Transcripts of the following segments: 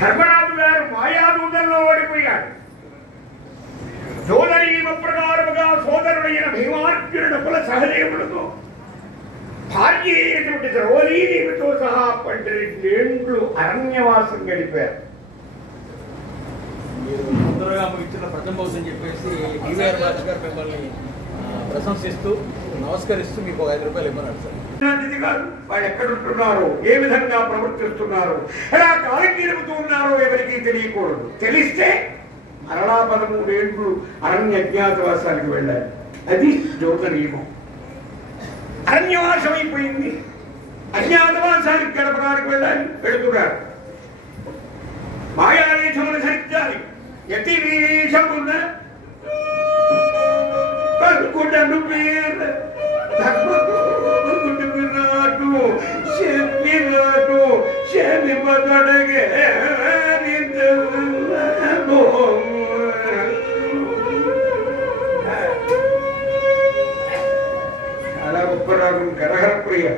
ధర్మరాజు గారు మాయాదూతంలో ఓడిపోయాడు. సోదరుడైన భీమార్జునుడు కుల సహదేవుడుతో భార్య అయినటువంటి ద్రౌపదీదేవితో సహా 12 ఏళ్ళు అరణ్యవాసం గడిపారు. మీరు తొందరగా ఇచ్చిన ప్రథమ బహుశా అని చెప్పేసి డివిఆర్ రాజు గారు మిమ్మల్ని ప్రశంసిస్తూ నమస్కరిస్తూ మీకు 5 రూపాయలు ఇవ్వన్నారు సార్. అతిథి గారు వాళ్ళు ఎక్కడుంటున్నారు, ఏ విధంగా ప్రవర్తిస్తున్నారు, ఎలా కాలం గెలుపుతూ ఉన్నారో ఎవరికీ తెలియకూడదు. తెలిస్తే మరలా 13 ఏళ్ళు అరణ్య అజ్ఞాతవాసానికి వెళ్ళాలి. అది జ్యోత నియమం. అరణ్యవాసం అయిపోయింది, అజ్ఞాతవాసానికి గడపడానికి వెళ్ళాలి. వెళుతున్నారు. మాయావేషమును ధరించాలి. యతి వేషమున పలుకుడను పేరు విరాటు చెప్పిరాటు శని మగడగే చాలా గొప్ప రాగం గరహర ప్రియ.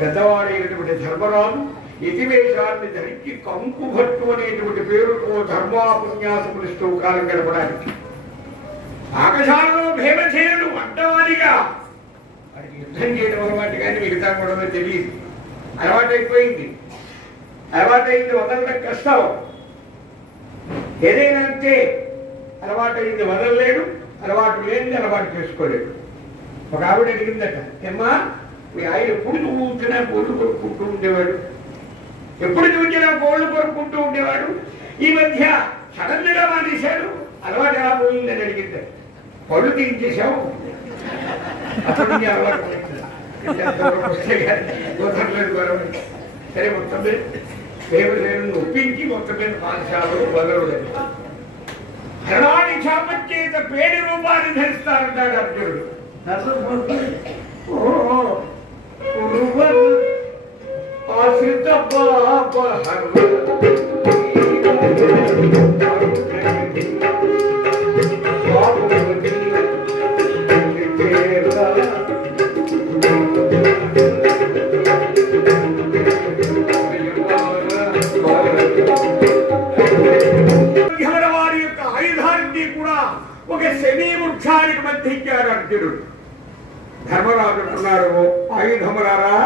పెద్దవాడైనటువంటి ధర్మరాజు యతివేషాన్ని ధరించి కంకుభట్టు అనేటువంటి పేరుతో ధర్మాపున్యాసములిస్తూ కాలం గడపడానికి ఆకాశాలలో భీమసేనుడు వంటవాడిగా వాడికి యుద్ధం చేయడం అలవాటు కానీ మిగతా కూడా తెలియదు. అలవాటైపోయింది. అలవాటైంది వదలడం కష్టం. ఏదైనా అంతే, అలవాటైంది వదలలేడు, అలవాటు లేనిది అలవాటు చేసుకోలేడు. ఒక ఆవిడ అడిగిందట, ఏమ్మా మీ ఆయన ఎప్పుడు చూసినా కోళ్ళు కొరుక్కుంటూ ఉండేవాడు, ఎప్పుడు చూసినా కోళ్ళు కొరుక్కుంటూ ఉండేవాడు, ఈ మధ్య సడన్ గా మానేశాడు, అలవాటు ఎలా పోయిందని అడిగింది. పళ్ళు తీయించేశావు, అప్పటి నుంచి అలవాటు వస్తే కుదరలేదు. సరే మొత్తం మీద దేవసేను ఒప్పించి మొత్తం మీద పాఠశాలలో వదలలేదు. హరణాన్ని చాపచ్చేత పేడి రూపాన్ని ధరిస్తారంటాడు అర్జునుడు. ఆశ్రిత పాప వారి యొక్క ఆయుధాన్ని కూడా ఒక శమీ వృక్షానికి మధ్యించారు అర్జునుడు. ధర్మరాజు అంటున్నాడు, ఆయుధములారా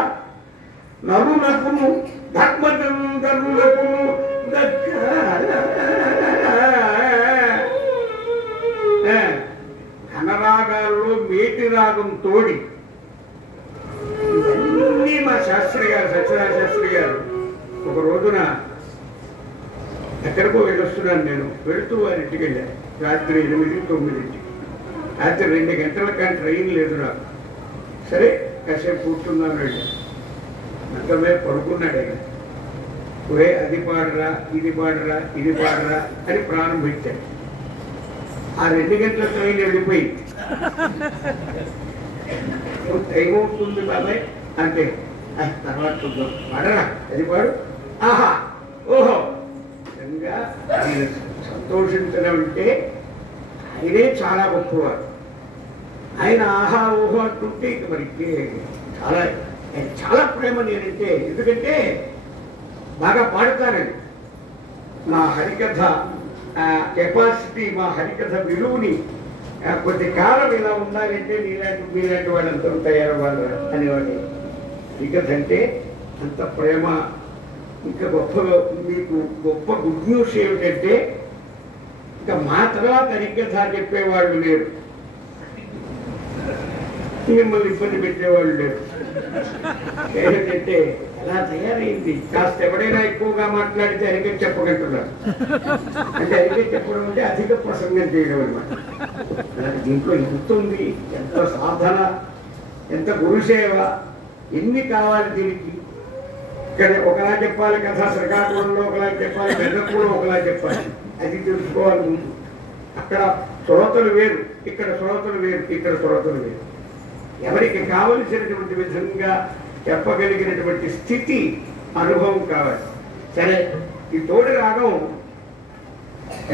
నరులకును ధర్మదంతరులకును ఘనరాగాల్లో మేటి రాగం తోడి ఇవన్నీ మా శాస్త్రి గారు సత్యనారాయణ శాస్త్రి గారు ఒక రోజున ఎక్కడికో వెళ్ళొస్తున్నాను. నేను వెళుతూ వారి ఇంటికి వెళ్ళాను. రాత్రి 8-9 రాత్రి 2 గంటల కానీ ట్రైన్ లేదు నాకు. సరే కాసేపు కూర్చున్నాను. వెళ్ళాను. అంతమే పడుకున్నాడు ఆయన. ఒరే అది పాడరా, ఇది పాడరా, ఇది పాడరా అని ప్రారంభించాడు. ఆ 2 గంటల ట్రైన్ వెళ్ళిపోయింది. టైం అవుతుంది బాబాయ్ అంటే తర్వాత చూద్దాం, పాడరా అది పాడు. ఆహా ఓహో నిజంగా ఆయన సంతోషించడం అంటే ఆయనే చాలా గొప్పవారు. ఆయన ఆహా ఓహో అంటుంటే ఇక మరి చాలా చాలా ప్రేమ నేనంటే. ఎందుకంటే బాగా పాడతానండి. నా హరికథ కెపాసిటీ, మా హరికథ విలువని కొద్ది కాలం ఇలా ఉండాలంటే మీలాంటి వాళ్ళంతా తయారవ్వాలి అనేవాడి. హరికథ అంటే అంత ప్రేమ. ఇంకా మీకు గొప్ప గుడ్ న్యూస్ ఏమిటంటే ఇంకా మా తర్వాత హరికథ చెప్పేవాళ్ళు లేరు, మిమ్మల్ని ఇబ్బంది పెట్టేవాళ్ళు లేరు. ఏంటంటే అలా తయారైంది. కాస్త ఎవడైనా ఎక్కువగా మాట్లాడితే హరికథ చెప్పగలుగుతున్నారు. అంటే హరికథ చెప్పడం అంటే అధిక ప్రసంగం చేయడం అనమాట. దీంట్లో ఎంత ఉంది, ఎంత సాధన, ఎంత గురుసేవ, ఎన్ని కావాలి దీనికి. ఇక్కడ ఒకలా చెప్పాలి కథ, శ్రీకాకుళంలో ఒకలా చెప్పాలి, మెదకులో ఒకలా చెప్పాలి. అది తెలుసుకోవాలి ముందు. అక్కడ శ్రోతలు వేరు, ఇక్కడ శ్రోతలు వేరు, ఇక్కడ శ్రోతలు వేరు. ఎవరికి కావలసినటువంటి విధంగా చెప్పగలిగినటువంటి స్థితి, అనుభవం కావాలి. సరే, ఈ తోడి రాగం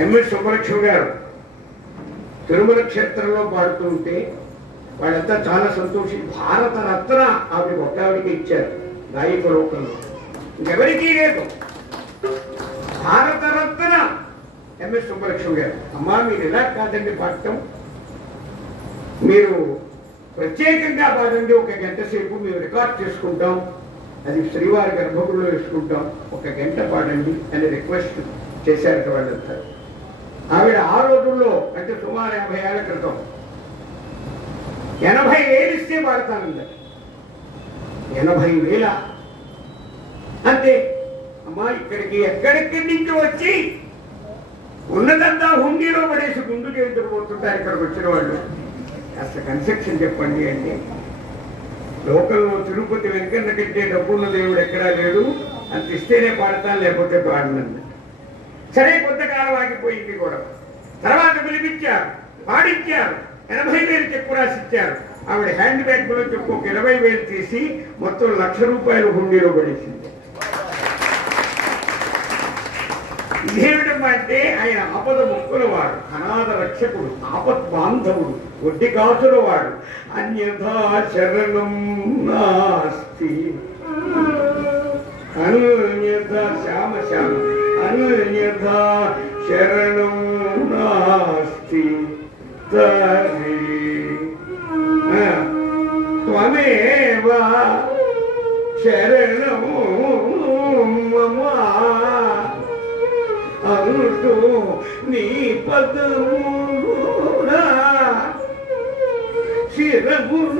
ఎంఎస్ సుబ్బలక్ష్మి గారు తిరుమల క్షేత్రంలో పాడుతూ ఉంటే వాళ్ళంతా చాలా సంతోషించి భారత రత్న ఆవిడ ఒక్కవిడికి ఇచ్చారు గాయక లోకంలో. ఇంకెవరికీ లేదు. భారత రత్న ఎంఎస్ సుబ్బలక్ష్మి గారు. అమ్మా మీరు ఇలా కాదండి పాడటం, మీరు ప్రత్యేకంగా పాడండి, 1 గంట సేపు మేము రికార్డ్ చేసుకుంటాం, అది శ్రీవారి గర్భగుడిలో వేసుకుంటాం, 1 గంట పాడండి అని రిక్వెస్ట్ చేశారు వాళ్ళంతా. ఆవిడ ఆ రోజుల్లో అంటే సుమారు 50 ఏళ్ల క్రితం 80,000 ఇస్తే పాడతానండి. 80,000 అంతే. అమ్మా ఇక్కడికి ఎక్కడెక్కడి నుంచి వచ్చి ఉన్నదంతా హుండీలో పడేసి ముందుకు ఎదురుపోతుంటారు ఇక్కడికి వచ్చిన వాళ్ళు. కాస్త కన్సెక్షన్ చెప్పండి అంటే, లోకల్లో తిరుపతి వెంకన్న కంటే డబ్బున్న దేవుడు ఎక్కడా లేడు, అంత ఇస్తేనే పాడతాను లేకపోతే పాడనండి. సరే, కొంతకాలం ఆగిపోయింది కూడా. తర్వాత పిలిపించారు, పాడించారు, 80,000 చెక్కు రాసిచ్చారు. ఆవిడ హ్యాండ్ బ్యాగ్ లో చెప్పు 20,000 తీసి మొత్తం ₹1,00,000 హుండీలో పడేసింది. ఇదేమిటమ్మా అంటే ఆయన ఆపద ముక్కుల వాడు, అనాథ రక్షకుడు, ఆపత్ బాంధవుడు, వడ్డీ కాసుల వాడు. అన్యథా శరణం నాస్తి, అన్యథా శ్యామ శ్యామ, అన్యథా శరణం నాస్తి తరి త్వమేవ శరణం మమ అంటూ నీ పదమున శిరమున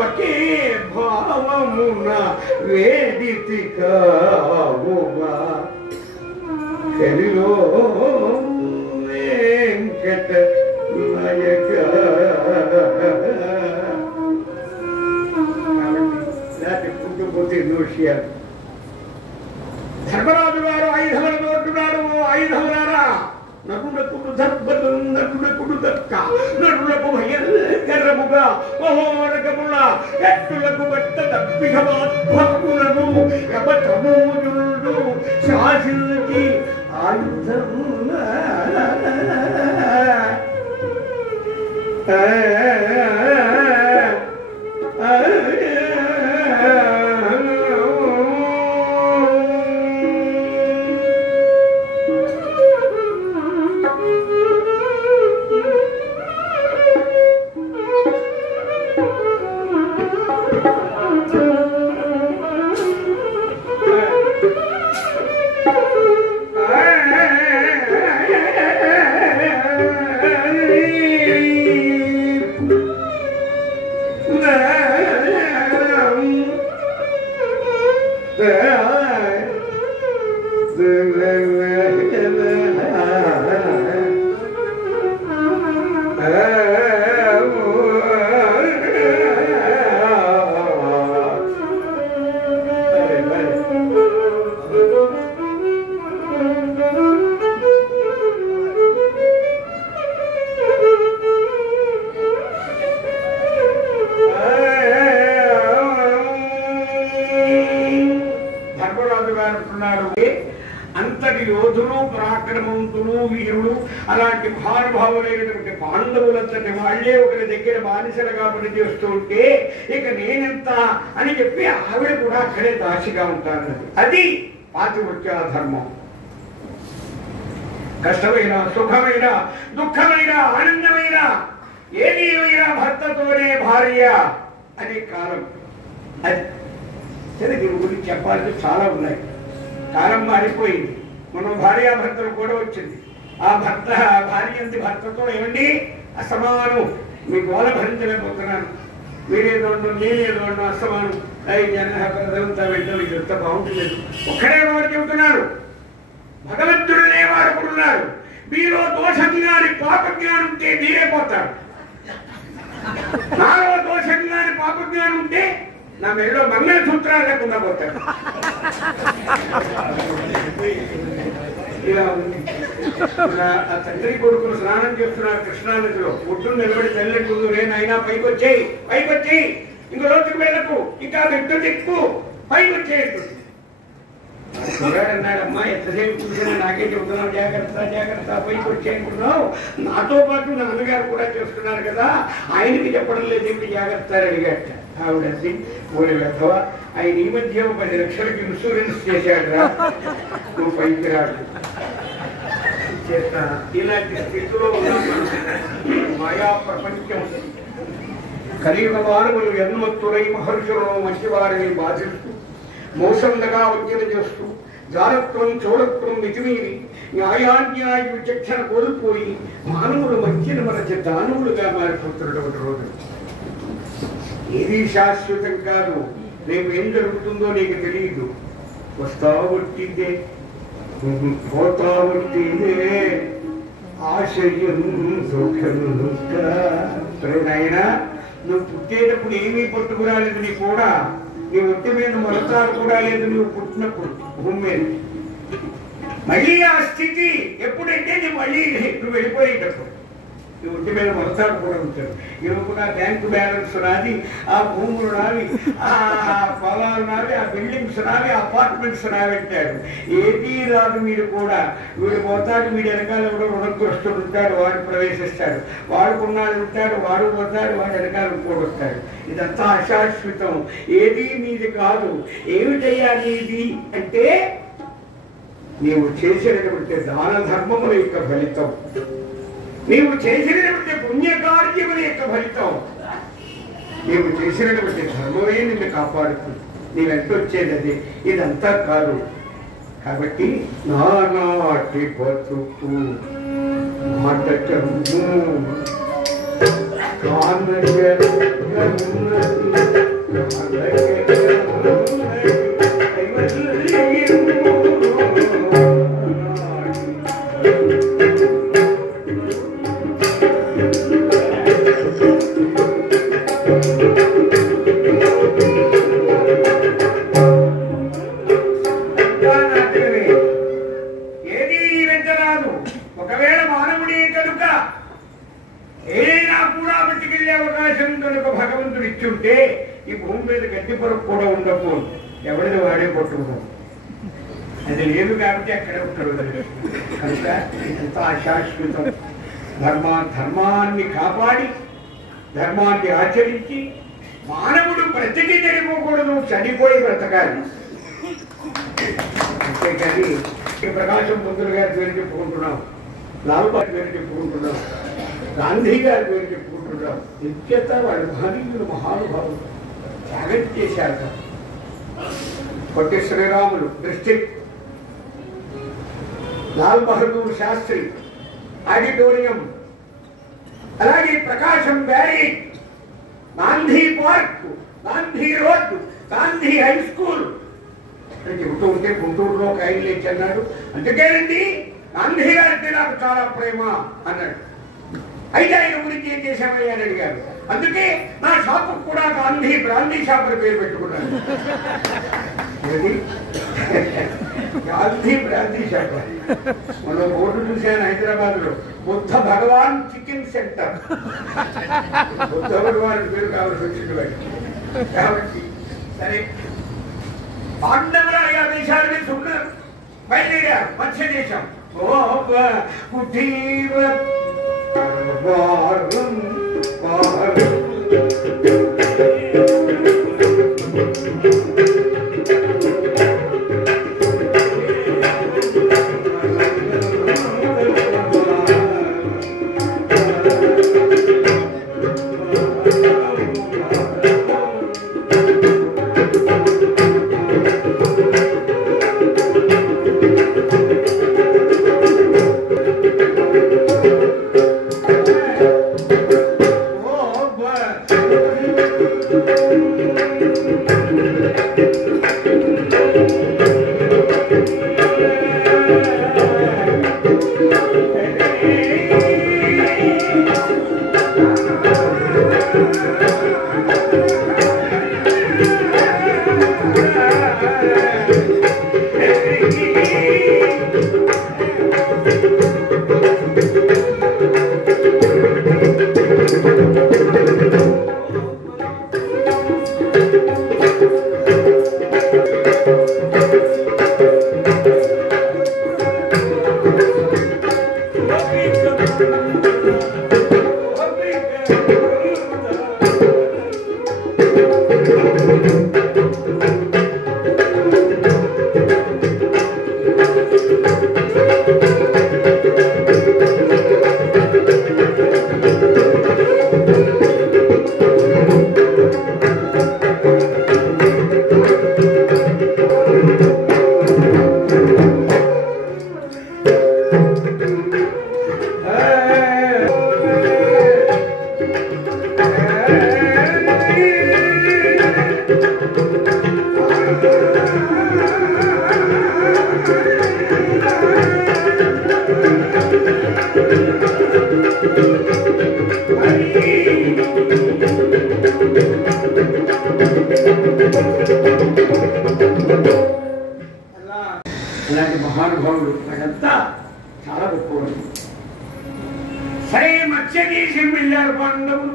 ఒకే భావమున వేదితి కావుమా కలిలో వెంకట నాయక. చెప్పుకుంటూ పోతే ఎన్నో విషయాలు. ధర్మరాజు గారు 500 అంటున్నాడు. 500 నటునకుడు దర్భలు, నటునకుడు దక్క, నటులకు భయంకరముగా మహోరగముల ఎట్టులకు బట్ట దప్పికమాత్మకులను యమతమూజుడు శాసించి ఆయుధమున అంతటి యోధులు, పరాక్రమవంతులు, వీరులు, అలాంటి మహానుభావులైనటువంటి పాండవులంతటి వాళ్లే ఒకరి దగ్గర బానిసలుగా పనిచేస్తూ ఉంటే ఇక నేనెంత అని చెప్పి ఆవిడ కూడా అక్కడే దాసిగా ఉంటానది. అది పాతివృత్య ధర్మం. కష్టమైన సుఖమైన దుఃఖమైన ఆనందమైన ఏదేమైనా భర్తతోనే భార్య అనే కాలం అది. సరే దీని గురించి చెప్పాలంటే చాలా ఉన్నాయి. కాలం మారిపోయింది. మనం భార్యాభర్తలు కూడా వచ్చింది. ఆ భార్య భర్తతో ఏమండి అసమానం, మీ గోల భరించలేకపోతున్నాను, మీరేదో నేనేదో అసమానం, అదంతా వెళ్తాం, ఇదంతా బాగుంటుంది. ఒక్కడే వాడు చెబుతున్నాడు, భగవంతుడనే వాడు ఒకడున్నాడు. మీలో దోష జ్ఞాని పాప జ్ఞానం ఉంటే మీరే పోతారు. నాలో దోష జ్ఞాని పాప జ్ఞానం ఉంటే నా మెడలో మంగళసూత్రాలు లేకుండా పోతాడు. ఇలా ఉంది. ఆ తండ్రి కొడుకులు స్నానం చేస్తున్నారు కృష్ణానదిలో. ఒడ్డు నిలబడి తల్లిదండ్రులు నేనైనా పైకి వచ్చేయి, ఇంకో రోజుకు వెళ్ళకు, ఇంకా వ్యక్తులు ఎక్కువ పైకి వచ్చేది. అన్నాడమ్మా, ఎంతసేపు చూసినా నాకే చెబుతున్నావు జాగ్రత్త పైకి వచ్చేయనుకున్నావు, నాతో పాటు నాన్నగారు కూడా చేస్తున్నారు కదా, ఆయనకి చెప్పడం లేదు ఏంటి జాగ్రత్త అడిగాట. ఆవిడంది ఓడి వెధవ, ఆయన ఈ మధ్య 10 లక్షలకి ఇన్సూరెన్స్ చేశాడు రా, నువ్వు పైకి రాడు చేస్తా. ఇలాంటి స్థితిలో ఉన్నాం. మాయా ప్రపంచం. కలియుగ వారములు ఎన్నొత్తురై మహర్షులను మంచివారిని బాధిస్తూ మోసంగా వంచన చేస్తూ జారత్వం చోరత్వం మితిమీరి న్యాయాన్యాయ విచక్షణ కోల్పోయి మానవులు మంచిని మరచి దానవులుగా మారిపోతున్నటువంటి రోజు. ఏది శాశ్వతం కాదు. రేపు ఏం జరుగుతుందో నీకు తెలియదు. వస్తా వచ్చిందే పోతా వచ్చిందే ఆశయం నాయనా, నువ్వు పుట్టేటప్పుడు ఏమీ పట్టుకురాలేదు, నీ కూడా నీ ఒంటి మీద మొలతాడు కూడా లేదు. నువ్వు పుట్టినప్పుడు భూమి మీద మళ్ళీ ఆ స్థితి ఎప్పుడైతే నువ్వు వెళ్ళిపోయేటప్పుడు నీ ఒంటి మీద మొలతాడు కూడా ఉంటాడు. ఈరోజు నా బ్యాంకు బ్యాలెన్స్ నాది, ఆ భూములు నావి, ఆ పొలాలు నావి, ఆ బిల్డింగ్స్ నావి, అపార్ట్మెంట్స్ నావెట్టాడు. ఏదీ రాదు. మీరు కూడా వీడు పోతాడు, వీడి వెనకాల ఎవడో రుణగ్రస్తుడు ఉంటాడు, వాడు ప్రవేశిస్తాడు, వాడుకున్నాడు ఉంటాడు, వాడు పోతాడు, వాడు వెనకాల ఇంకోటి వస్తాడు. ఇదంతా అశాశ్వతం, ఏదీ నీది కాదు. ఏమిటయ్యా నీది అంటే నీవు చేసినటువంటి దాన ధర్మముల యొక్క ఫలితం, నీవు చేసినటువంటి పుణ్యకార్యముల యొక్క ఫలితం, నీవు చేసినటువంటి ధర్మమే నిన్ను కాపాడుతుంది. నీ వెంట వచ్చేది అది. ఇదంతా కాదు. కాబట్టి నానాటి బతుకు మాటకము ఒకవేళ మానవుడే కనుక ఏదైనా కూడా బతికెళ్ళే అవకాశం కనుక భగవంతుడు ఇచ్చుంటే ఈ భూమి మీద గడ్డి పొరకు కూడా ఉండకపోదు. ఎవరిని వాడే పట్టుకున్నాం. అది లేదు కాబట్టి అక్కడే ఉంటాడు కనుక ఇదంతా అశాశ్వతం. ధర్మాన్ని కాపాడి ధర్మాన్ని ఆచరించి మానవుడు బ్రతికి చనిపోకూడదు, చనిపోయి బ్రతకాలి. అంతేకాని ప్రకాశం పంతులు గారి పేరు చెప్పుకుంటున్నాం, లాల్ బహదూర్ పేరు చెప్పుకుంటున్నాం, గాంధీ గారి పేరు చెప్పుకుంటున్నాం. నిత్యత వాళ్ళు మహనీయులు, మహానుభావులు త్యాగం చేశారు. పొట్టి శ్రీరాములు డిస్ట్రిక్ట్, లాల్ బహదూర్ శాస్త్రి ఆడిటోరియం, అలాగే Prakasam barrage, Gandhi park, Gandhi road, Gandhi high school అని చెబుతూ ఉంటే గుంటూరులో ఒక ఆయన లేచి అన్నాడు, అందుకేనండి గాంధీ గారికి నాకు చాలా ప్రేమ అన్నాడు. అయితే ఆయన గురించి ఏం చేశామయ్యా అని అడిగారు. అందుకే నా షాపు కూడా బ్రాందీ షాప్ అని పేరు పెట్టుకున్నాను. Gandhi brandy shop. మనం బోర్డు చూశాను హైదరాబాద్ లో, బుద్ధ భగవాన్ చికెన్ సెంటర్. బుద్ధ భగవాన్ పేరు కావాల్సి వచ్చింది కాబట్టి సరే. పాండవులు 5 దేశాల మీద ఉన్నారు, బయలుదేరారు మధ్య దేశం. అలాంటి మహానుభావులు వాళ్ళంతా చాలా గొప్పవాళ్ళు. సరే మత్స్యదేశం వెళ్ళారు పాండవులు.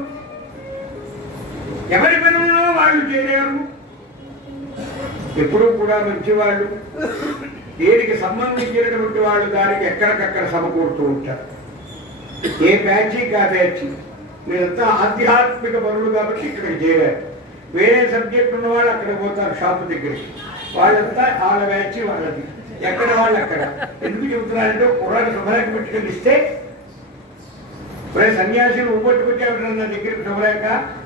ఎవరి పనుల్లో వాళ్ళు చేరారు. ఎప్పుడూ కూడా మంచివాళ్ళు, దేనికి సంబంధించినటువంటి వాళ్ళు దానికి ఎక్కడికక్కడ సమకూడుతూ ఉంటారు. ఏ బ్యాచ్కి ఆ బ్యాచ్. మీరంతా ఆధ్యాత్మిక పనులు కాబట్టి ఇక్కడికి చేరారు. వేరే సబ్జెక్ట్ ఉన్న వాళ్ళు అక్కడికి పోతారు షాపు దగ్గరికి. వాళ్ళంతా వాళ్ళ బ్యాచ్ వాళ్ళది. ఎక్కడ వాళ్ళు అక్కడ. ఎందుకు చెబుతున్నారంటే కుర్రాడు శుభ్రేఖ పెట్టుకుని ఇస్తే సన్యాసులు ఊపట్టుకొచ్చావు నా దగ్గరికి శుభ్రేఖ,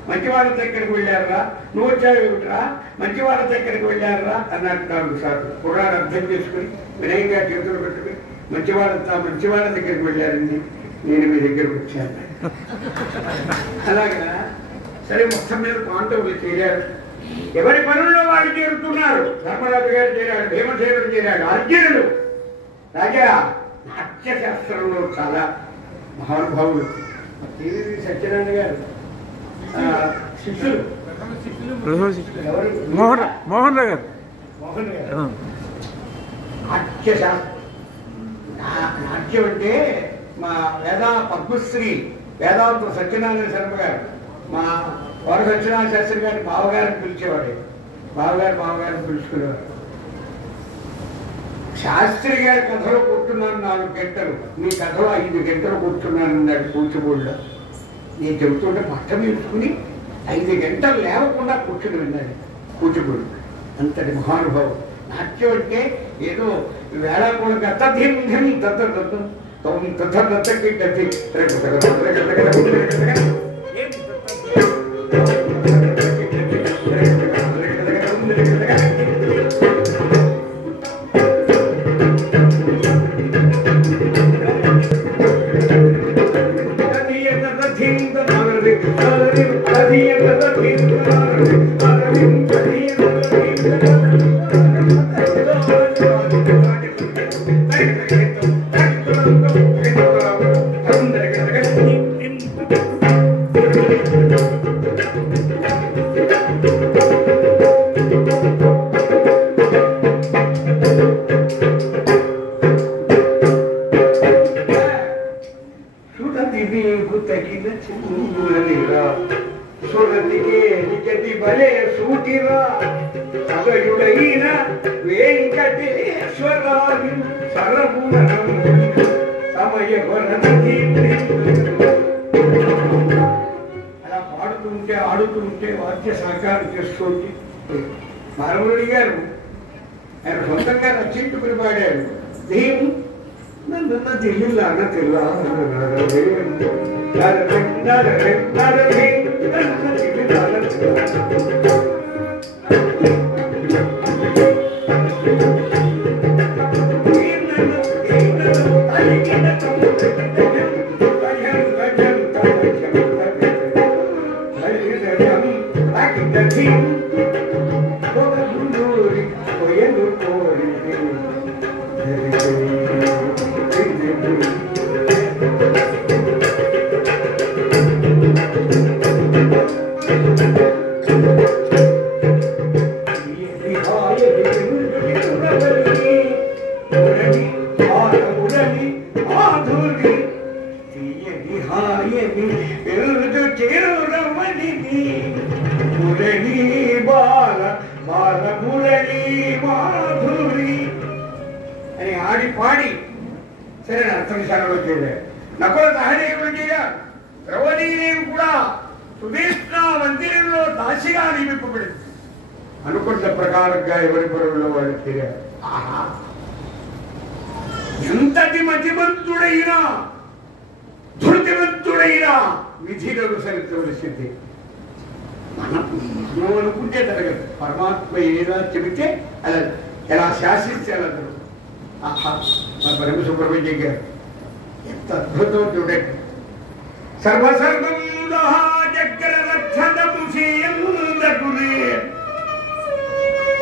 మంచివాళ్ళ దగ్గరికి వెళ్ళారా, నువ్వు వచ్చావు ఏమిట్రా, మంచివాళ్ళ దగ్గరికి వెళ్ళారా అని అంటున్నారు సార్. కుర్రాడు అర్థం చేసుకుని వినయంగా చేతులు పెట్టుకుని మంచివాళ్ళ దగ్గరికి వెళ్ళారండి, నేను మీ దగ్గరకు వచ్చాను. అలాగా సరే మొత్తం మీద పాండవులు చేరారు. ఎవరి పనుల్లో వాళ్ళు చేరుతున్నారు. ధర్మరాజు గారు చేరాడు, భీమసేనుడు చేరాడు, అర్జునుడు రాజా నాట్యశాస్త్రంలో చాలా మహానుభావులు. సత్యనారాయణ గారు శిష్యులు మోహన్ రావు గారు. నాట్యం అంటే మా పద్మశ్రీ వేదాంత సత్యనారాయణ శర్మ గారు, మా వారు సత్యనారాయణ శాస్త్రి గారిని బావగారిని పిలిచేవాడు. బావగారిని పిలుచుకునేవారు. శాస్త్రి గారి కథలో కూర్చున్నాను 4 గంటలు, మీ కథలో 5 గంటలు కూర్చున్నాను అన్నాడు కూచిపూడిలో. నేను చెబుతుంటే పట్టం తీసుకుని 5 గంటలు లేవకుండా కూర్చుని విన్నాడు కూచిపూడి. అంతటి మహానుభావం. నాట్యం అంటే ఏదో వేళ కూడా అలా పాడుతూ ఉంటే ఆడుతూ ఉంటే వాద్య సహకారం చేస్తుంది. మారవరుడి గారు ఆయన సొంతంగా రచించుకుని పాడారు. దేవు నన్ను తెలియలాన తెల్లా అని ఆడి పాడి సరే అర్థవిశాలలో చేరారు. నకుల సహదేవులు చేరారు. ద్రౌపదీదేవి కూడా సుదేష్ణ మందిరంలో దాసిగా నియమింపబడింది. అనుకున్న ప్రకారంగా ఎవరి పొరలో వాళ్ళు చేరారు. ఎంతటి మతిమంతుడైనా ధృతిమంతుడైనా విధిని అనుసరించవలసింది. మనం అనుకుంటే జరగదు. పరమాత్మ ఏదా చెబితే అలా ఎలా శాసిస్తే అలా జరుగుతుంది. ఆహా మా బ్రహ్మ సుబ్రహ్మణ్యం గారు ఎంత అద్భుతం చూడండి. సర్వసర్వం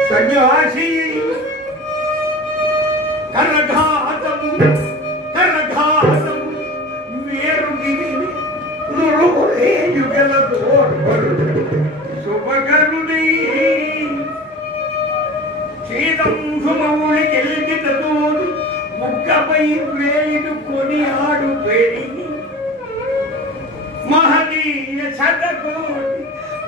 సన్యాసి కర్రఘాతము శుభకరుణి క్షీతం సుమౌళి కెల్కితూ శతకోటి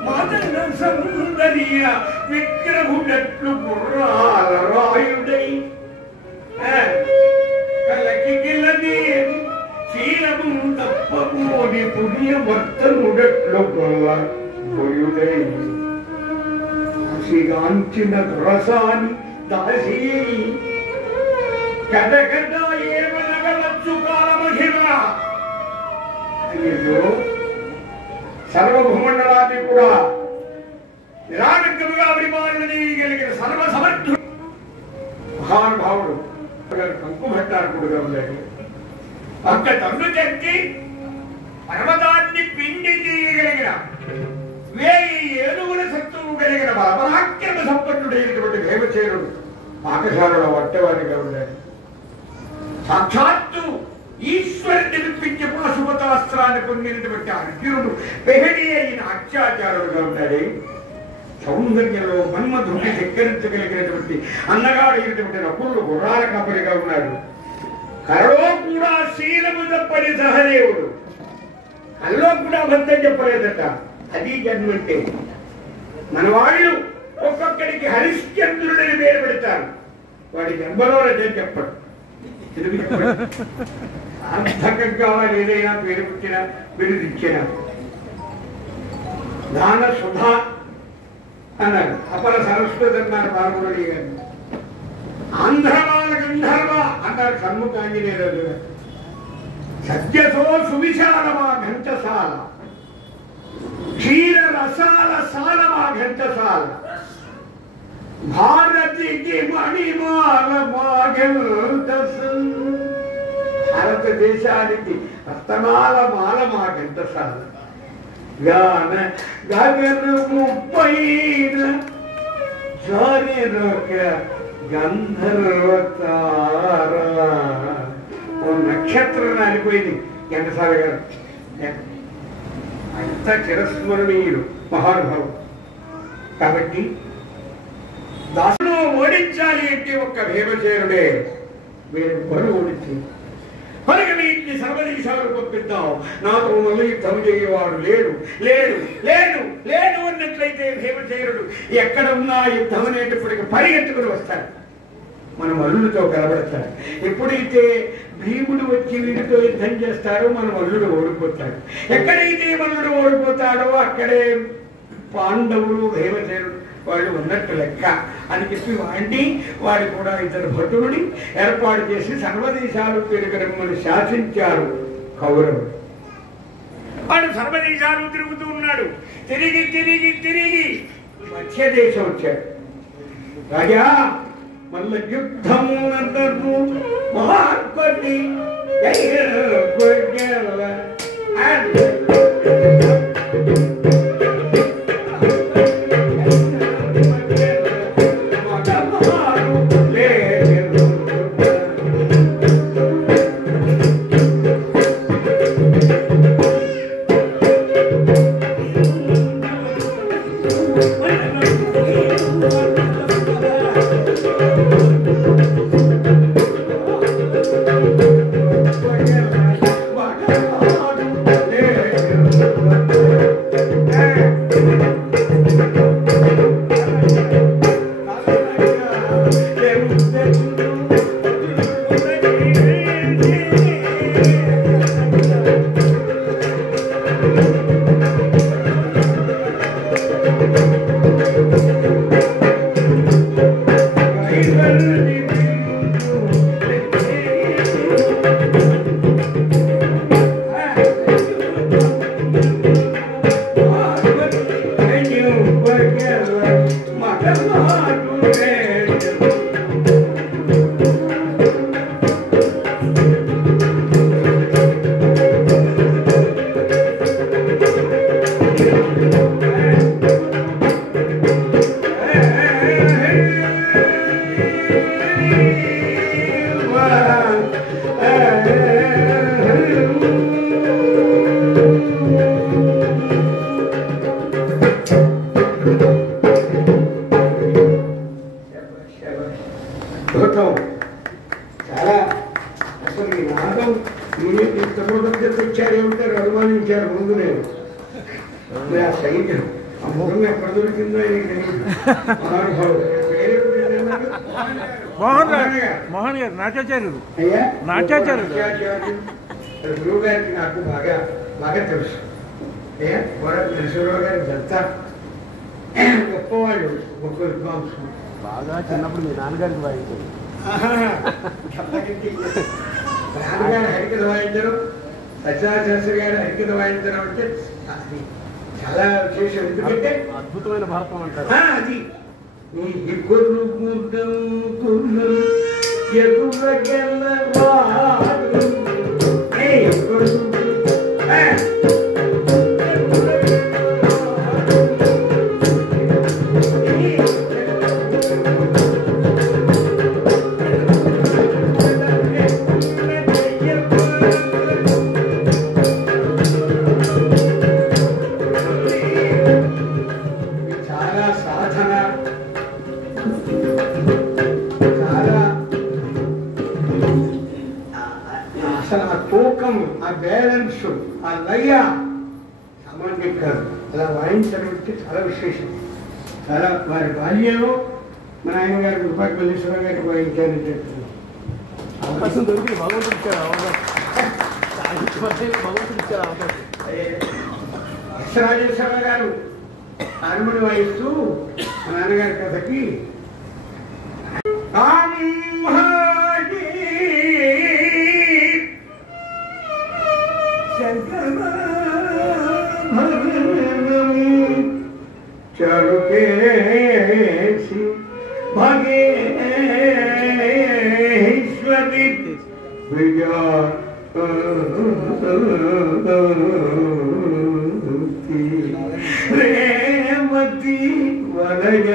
మదన సౌందర్య విగ్రహుడట్లు గుర్రాల రాయుడై కలకి గిలది శీలము తప్పమోని పుణ్యవర్తనుడట్లు గొల్ల బొయుడై కాశీగాంచిన రసాని దాసి కథ ఏమనగలచ్చు కాలమహిమ. అయ్యో సర్వభూమండలాన్ని కూడా నిరాటంకముగా పరిపాలన చేయగలిగిన సర్వసమర్థుడు మహానుభావుడు కంకు భట్టారకుడుగా ఉన్నాడు. ఒక్క తన్ను చెక్కి పర్వతాన్ని పిండి చేయగలిగిన 1000 ఏనుగుల శత్రువు కలిగిన బలపరాక్రమ సంపన్నుడైనటువంటి భీమసేనుడు పాకశాలలో వట్టవాడిగా ఉన్నాడు. సాక్షాత్తు ఈశ్వరుని వినిపించే పాశుపతాస్త్రాన్ని పొందినటువంటి అర్జునుడు పెహడి అయిన అత్యాచారుడుగా ఉన్నాడు. సౌందర్యంలో మన్మధుడిని ధిక్కరించగలిగినటువంటి అన్నగాడైనటువంటి నకులుడు గుర్రాల కాపరిగా ఉన్నాడు. కరలో కూడా శీలము తప్పని సహదేవుడు, కల్లో కూడా అబద్ధం చెప్పలేదట. అది జన్మంటే మన వాళ్ళు ఒక్కొక్కడికి హరిశ్చంద్రుడని పేరు పెడతారు, వాడి జన్మలో రజం చెప్పడు. సార్థకంగా ఏదైనా పేరు పుట్టినా బిరుదిచ్చినా దాన సుధా అన్నారు, అపర సరస్వతి అన్నారు పాల్గొనడి గారు. ఆంధ్రవాల గంధర్వ అన్నారు షణ్ముఖాంజనేయులు గారు. సద్యతో సువిశాలమా ఘంటసాల, క్షీర రసాల సాలమా ఘంటసాల, భారతికి మణిమాల భారతదేశానికి రతనాల మాల మా ఘంటసాల. గాన గగనము పైన జారిరొక గంధర్వతార. ఓ నక్షత్రం అనిపోయింది ఘంటసాల గారు. అంత చిరస్మరణీయుడు మహానుభావుడు. కాబట్టి దాసును ఓడించాలి అంటే ఒక్క భీమసేనుడే. మీరు బరు ఓడించి మనకి వీటిని సర్వదేశాలు పంపిద్దాం, నాతో మళ్ళీ యుద్ధం చేయవాడు లేడు లేడు లేడు లేడు అన్నట్లయితే భీమసేనుడు ఎక్కడ ఉన్నా యుద్ధం అనేటప్పటికి పరిగెత్తుకుని వస్తాడు, మన మల్లుడితో కలబడతాడు. ఎప్పుడైతే భీముడు వచ్చి వీడితో యుద్ధం చేస్తాడో మన మల్లుడు ఓడిపోతాడు. ఎక్కడైతే మల్లుడు ఓడిపోతాడో అక్కడే పాండవులు భీమసేనుడు వాళ్ళు ఉన్నట్టు లెక్క అని చెప్పి వాడి కూడా ఇద్దరు భటుడిని ఏర్పాటు చేసి సర్వదేశాలు తిరగడమని శాసించారు కౌరవుడు. వాడు సర్వదేశాలు తిరుగుతూ ఉన్నాడు. తిరిగి తిరిగి తిరిగి మధ్య దేశం వచ్చాడు. రాజా మల్ల యుద్ధము మహాత్మని చాలా అసలు ఈ నాదం వచ్చారే ఉంటారు అనుమానించారు ముందు నేను ఆ సైన్యం ఆ ముఖం ఎక్కడ దొరికిందో మోహన్ గారు నాట్యాచార్యులు. అయ్యా నాట్యాచార్యులు గురువు గారికి నాకు బాగా బాగా తెలుసు. అయ్యా నరసింహరావు గారి అంతా గొప్పవాళ్ళు గొప్ప విద్వాంసులు. బాగా చిన్నప్పుడు మీ నాన్నగారికి వాయించారు. నాన్నగారు హరికథ వాయించడం, సత్యనారాయణ గారు హరికథ వాయించడం అంటే అది చాలా విశేషం. ఎందుకంటే అద్భుతమైన భారతం అంటారు అది కొను ఆ లయ సామాన్యం కాదు. అలా వాయించడం అంటే చాలా విశేషం. చాలా వారి బాల్యంలో మా ఆయన గారు గురుపాటి మల్లేశ్వర గారికి వాయించారంటే అవకాశం దొరికింది. భగవంతుడు ఇచ్చారు అవకాశం. భగవంతుడు ఇచ్చారు అవకాశం. ఎస్ రాజేశ్వర గారు హార్మోని వాయిస్తూ మా నాన్నగారి కథకి చరుకేసి భగేశ్వరి విజయ రేమతి వలయ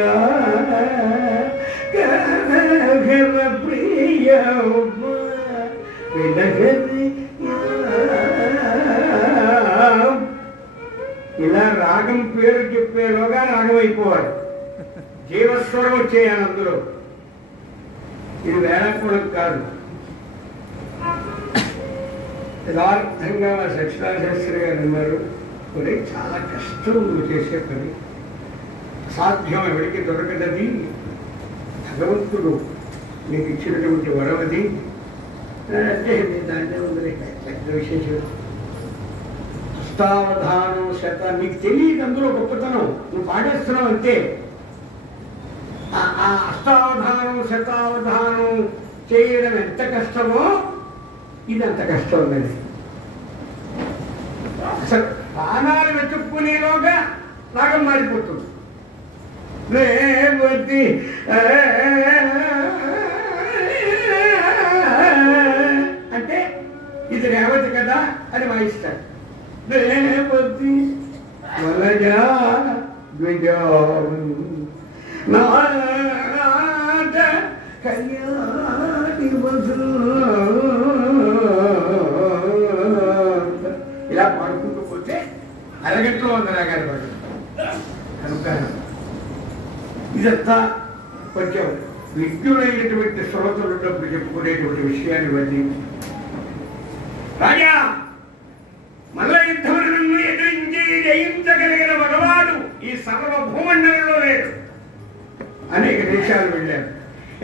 గర ప్రియ వినగరి. ఇలా రాగం పేరు చెప్పేలోగా రాగం అయిపోవాలి. జీవస్వరం వచ్చేయాలి అందులో. ఇది వేళాకులం కాదు. యథార్థంగా మా సత్యనారాయణ గారు అన్నారు, ఒరే చాలా కష్టం నువ్వు చేసే పని, అసాధ్యం, ఎవరికి దొరకదది, భగవంతుడు నీకు ఇచ్చినటువంటి వరవది అంటే దాంట్లో ఉంది పెద్ద విశేషం. అష్టావధానం శతం నీకు తెలియదు అందులో గొప్పతనం, నువ్వు పాడేస్తున్నావు అంతే. ఆ అష్టావధానం శతావధానం చేయడం ఎంత కష్టమో ఇది అంత కష్టం ఉందండి. అసలు బాణాలు వెతుక్కునేలోగా రాగం మారిపోతుంది. రేవతి అంటే ఇది రేవతి కదా అని వాయిస్తాడు. రేవతి వలజా ద్విజాం నాద కళ్యాణి వధూ ఇలా పాడుకుంటూ పోతే అరగంటలో రాగారు వాడు. కనుక ఇదంతా కొంచెం విజ్ఞులైనటువంటి శ్రోతలున్నప్పుడు చెప్పుకునేటువంటి విషయాన్ని ఇవన్నీ. రాజా మల్ల యుద్ధమును నన్ను ఎదిరించి జయించగలిగిన మగవాడు ఈ సర్వభూమండలంలో లేడు. అనేక దేశాలు వెళ్ళాడు,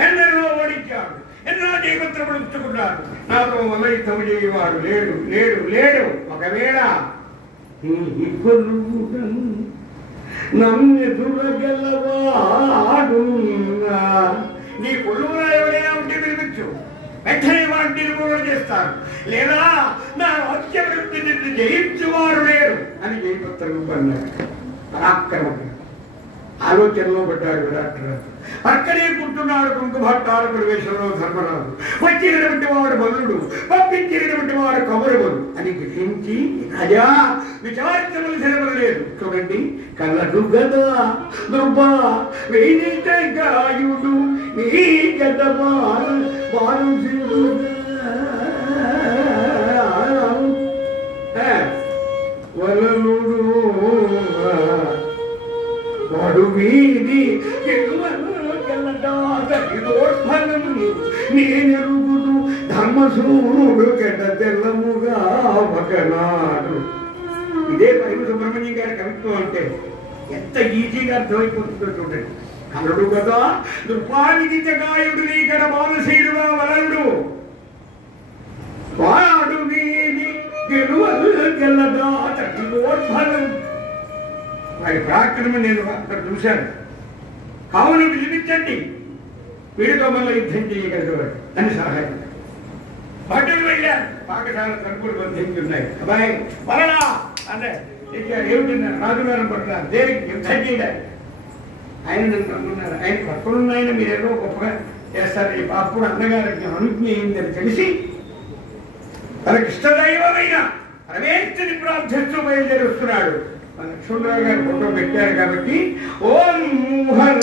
ఎందరో ఓడించాడు, ఎన్నో జీవిత్రములు ఉంచుకున్నాడు. నాతో మల్ల యుద్ధము చేయవాడు లేడు లేడు లేడు. ఒకవేళ నన్నెదురగలవాడు నీ కొలువులో ఎవరైనా ఉంటే పిలిపించు, వెంటనే వాడు నిర్మూలన చేస్తారు. లేదా నా రాజ్యవృద్ధి నిన్ను జయించువారు లేరు అని జయపత్రం అన్నాడు. పరాక్రమంగా ఆలోచనలో పడ్డాడు విరాట్ రాజు. అక్కడే పుట్టున్నాడు కుంకుభట్టారకుడు వేషంలో ధర్మరాజు. వచ్చినటువంటి వాడు బలుడు, పంపించినటువంటి వాడు కౌరవుడు అని గ్రహించి రాజా విచారించవలసిన లేదు. చూడండి, కలదు గదా దుర్బా వేయుడు నీ గద వలనుడు వాడు వీధి నేనెరుగుదు ధర్మసూడు గడ్డ తెల్లముగా ఒకనాడు ఇదే పైరు సుబ్రహ్మణ్యం గారి కవిత్వం అంటే ఎంత ఈజీగా అర్థమైపోతుందో చూడండి. కరుడు కదా దుర్పానికి జగాయుడు నీకడ మానసీరుగా వలరుడు వాడు వీధి గెలదా తగ్గిపోద్భలం. వారి పరాక్రమం నేను అక్కడ చూశాను. కావును పిలిపించండి, వీడితో మళ్ళీ యుద్ధం చేయగలిగేవాడు అని సలహా ఇచ్చాడు. బట్టలు వెళ్ళారు, పాకశాల తలుపులు బంధించి ఉన్నాయి. అబ్బాయి వలనా అంటే ఏమిటిన్నారు, రాజుగారు పడుతున్నారు, దేనికి యుద్ధం చేయడానికి. ఆయన నన్ను అనుకున్నారు, ఆయన పక్కనున్నాయన మీరేదో గొప్పగా చేస్తారు. అప్పుడు అన్నగారికి అనుజ్ఞ అయిందని తెలిసి తనకి ఇష్టదైవమైన పరమేశ్వరుని ప్రార్థిస్తూ బయలుదేరి వస్తున్నాడు. మన లక్ష్మణరావు గారు ఫోటో పెట్టారు కాబట్టి ఓం హర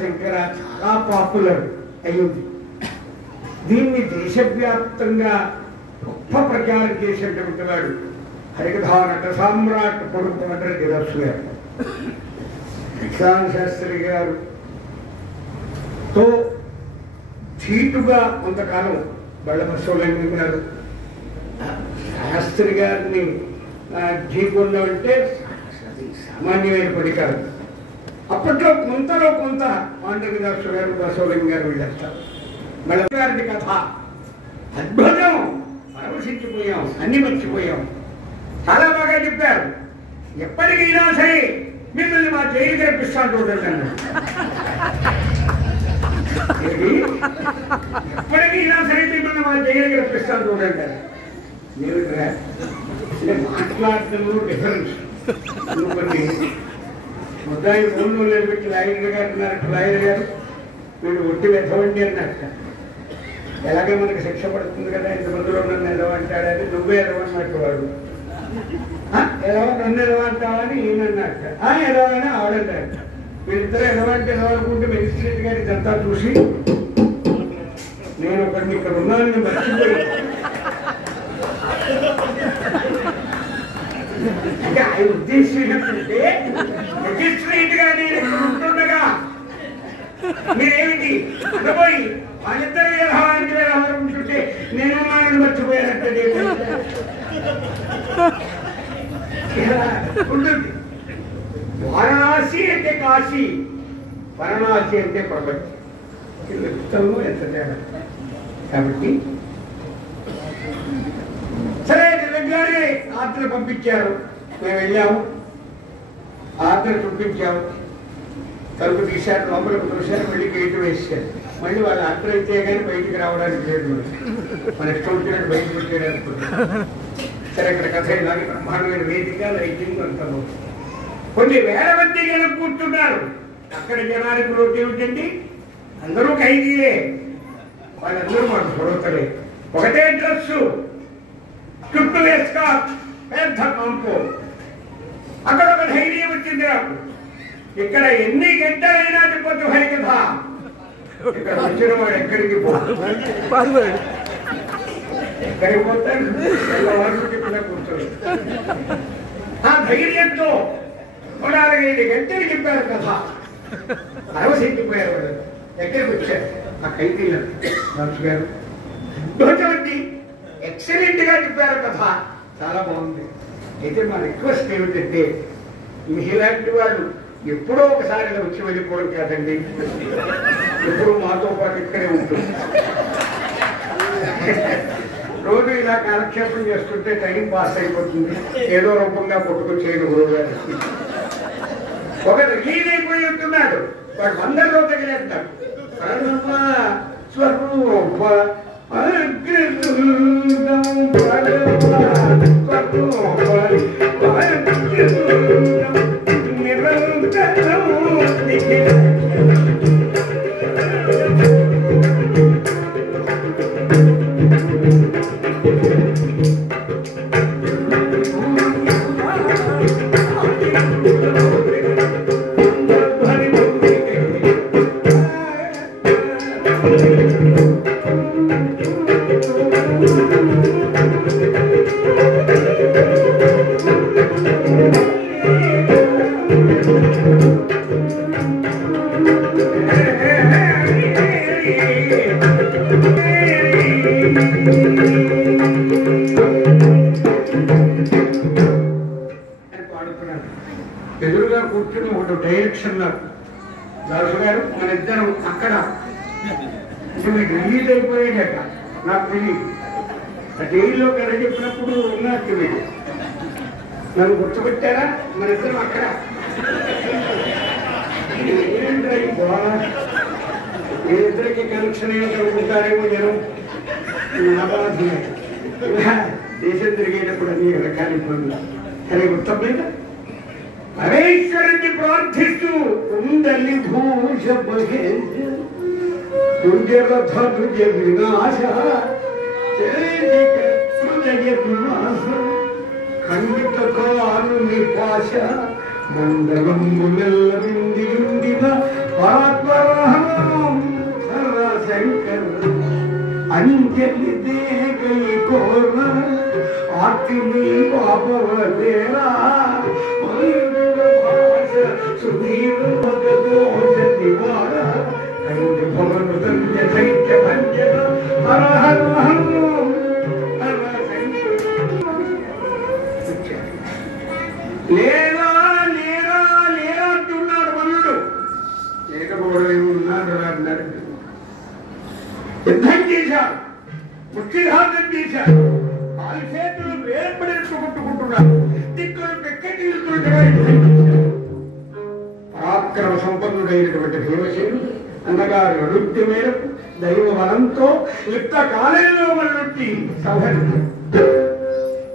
శంకర పాపులర్ అయ్యింది. దీన్ని దేశవ్యాప్తంగా గొప్ప ప్రచారం చేసేటువంటి వాడు హరికథా నట సామ్రాట్ పొడుపునటువంటి దిరస్సు గారు, శాస్త్రి గారుతో ధీటుగా కొంతకాలం బళ్ళమసోలంగి గారు శాస్త్రి గారిని ఢీకొన్నామంటే అది సామాన్యమైన పని కాదు. అప్పట్లో కొంతలో కొంత పాండురంగదాసు గారు, బసవలింగ గారు వీళ్ళేస్తారు. గారి కథ అద్భుతం, పరవశించిపోయాం, అన్ని మర్చిపోయాం. చాలా బాగా చెప్పారు. ఎప్పటికైనా సరే మిమ్మల్ని మా జైలు తెప్పిస్తాను చూడండి అన్నాడు. ఎప్పటికైనా సరే మిమ్మల్ని మా జైలు తెప్పిస్తాను చూడండి. మాట్లాడుతున్న డిఫరెన్స్ కొన్ని ముద్దాయి ఊళ్ళో నిలబెట్టి లాయర్ గారు అన్నారు. లాయర్ గారు వీడు ఒట్టి వెతవండి అన్నట్ట. ఎలాగే మనకి శిక్ష పడుతుంది కదా, ఇంతమందిలో నన్ను ఎదవంటాడని, నువ్వే ఎదవన్నట్టు వాడు. నన్ను ఎదవంటావని ఈయన అన్నట్ట. ఎదవని ఆవిడన్నట్ట. వీళ్ళిద్దరూ ఎదవంటే ఎదవనుకుంటే మెజిస్ట్రేట్ గారు ఇదంతా చూసి నేను ఒకరిని ఇక్కడ ఉన్నానని మర్చిపోయి, అంటే ఆయన ఉద్దేశం ఏంటంటే మెజిస్ట్రేట్ గా నేను ఇక్కడ ఉంటుండగా మీరేమిటి అనుకోయి వాళ్ళిద్దరు వ్యవహారానికి వ్యవహారంటుంటే నేను మానని మర్చిపోయానంటే ఉంటుంది. వారణాసి అంటే కాశీ, వారణాసి అంటే ప్రపంచం. ఎంత తేడా. కాబట్టి సరే నిజంగానే ఆర్డర్ పంపించారు. మేము వెళ్ళాము, ఆర్డర్ చూపించాము, తలుపు తీశారు, లోపలికి చూశారు, మళ్ళీ గేటు వేసారు. మళ్ళీ వాళ్ళు ఆర్డర్ అయితే కానీ బయటికి రావడానికి లేదు. మన ఇష్టం వచ్చినట్టు బయటకు వచ్చేయడానికి. సరే ఇక్కడ కథ ఇలాగే బ్రహ్మాండమైన వేదిక, లైటింగ్ అంతా కొన్ని వేల మంది జనం కూర్చున్నారు. అక్కడ జనానికి లోటు ఏమిటండి, అందరూ ఖైదీలే, వాళ్ళందరూ మాకు చూడతలే. ఒకటే డ్రెస్సు, చుట్టూ వేసుకో పెద్ద పంపు. అక్కడ ఒక ధైర్యం వచ్చింది నాకు. ఇక్కడ ఎన్ని గంటలైనా చెప్పొచ్చు హరి కథ. ఇక్కడ వచ్చిన వాడు ఎక్కడికి పోతాడు, ఎక్కడికి పోతాడు, వాళ్ళు చెప్పినా కూర్చోడు. ఆ ధైర్యంతో 145 గంటలు చెప్పారు కథ. పరవశించిపోయారు వాళ్ళు. ఎక్కడికి వచ్చారు ఆ ఖైదీలు. రాజు గారు అద్భుతమండి, ఎక్సలెంట్ గా చెప్పారు కథ, చాలా బాగుంది. అయితే మా రిక్వెస్ట్ ఏమిటంటే మీలాంటి వాళ్ళు ఎప్పుడో ఒకసారి ఇలా వచ్చి వెళ్ళిపోవడం కాదండి, ఎప్పుడు మాతో పాటు ఇక్కడే ఉంటుంది. రోజు ఇలా కాలక్షేపం చేస్తుంటే టైం పాస్ అయిపోతుంది. ఏదో రూపంగా పుట్టుకొచ్చేది గురువు గారు. ఒక రిలీజ్ అయిపోయి ఉంటున్నాడు, వాడు 100లో తగిలేస్తాడు. స్వరూప ఎదురుగా కూర్చుని ఒక డైరెక్షన్ నాకు దాసు గారు మన ఇద్దరం అక్కడ మీకు రిలీజ్ అయిపోయేదట. నాకు తెలియదు, జైల్లో కథ చెప్పినప్పుడు ఉన్నట్టు మీరు నన్ను గుర్తుపెట్టారా? మన ఇద్దరం అక్కడ ఏంటంటే గోళ మీ ఇద్దరికి కనెక్షన్ ఏమిటి అనుకుంటారేమో జనం. దేశం తిరిగేటప్పుడు అన్ని రకాల ఇబ్బందులు. కానీ గుర్తపోయినా పరమేశ్వరుని ప్రార్థిస్తూ కుండలి భూష వినాశ ఖండిత కాను నిపాశ మండలంబులెల్ల విందిన పరాత్పరం శంకర అంజలి దేగై కోర ఆర్తిని పాపవలేరా సుధీర భగవన్ చైత్య పంచన హర హర లేరా లేరా లేరా అంటున్నాడు మనుడు. కూడా ఉన్నాడు అన్నాడు. యుద్ధం చేశారు, ముష్టిఘాతం చేశారు, కాలు చేతులు వేరపడినట్టు కొట్టుకుంటున్నారు, దిక్కులు పెక్కటిల్లుతుండగా యుద్ధం చేశారు. పరాక్రమ సంపన్నుడైనటువంటి భీమసేనుడు అన్నగారు అడుగుతి మేరకు దైవ బలంతో యుద్ధ కాలంలో మళ్ళొట్టి సభను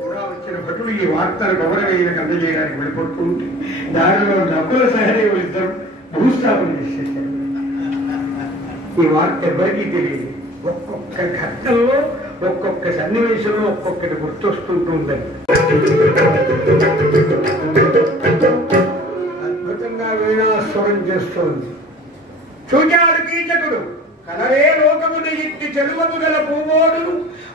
కూడా వచ్చిన భటులు ఈ వార్తను గౌరవయ్యకు అందజేయడానికి వెళ్ళిపోతుంటే దారిలో డబ్బుల సహదేవులు ఇద్దరు భూస్థాపన చేసేసారు. ఈ వార్త ఎవరికీ తెలియదు. ఒక్కొక్క ఘట్టంలో ఒక్కొక్క సన్నివేశంలో ఒక్కొక్కటి గుర్తొస్తుంటుందని అద్భుతంగా వీణాస్వరం చేస్తోంది. చూచాడు కీచకుడు కనవే లోకమున ఇట్టి చెలువము గల పూవోడు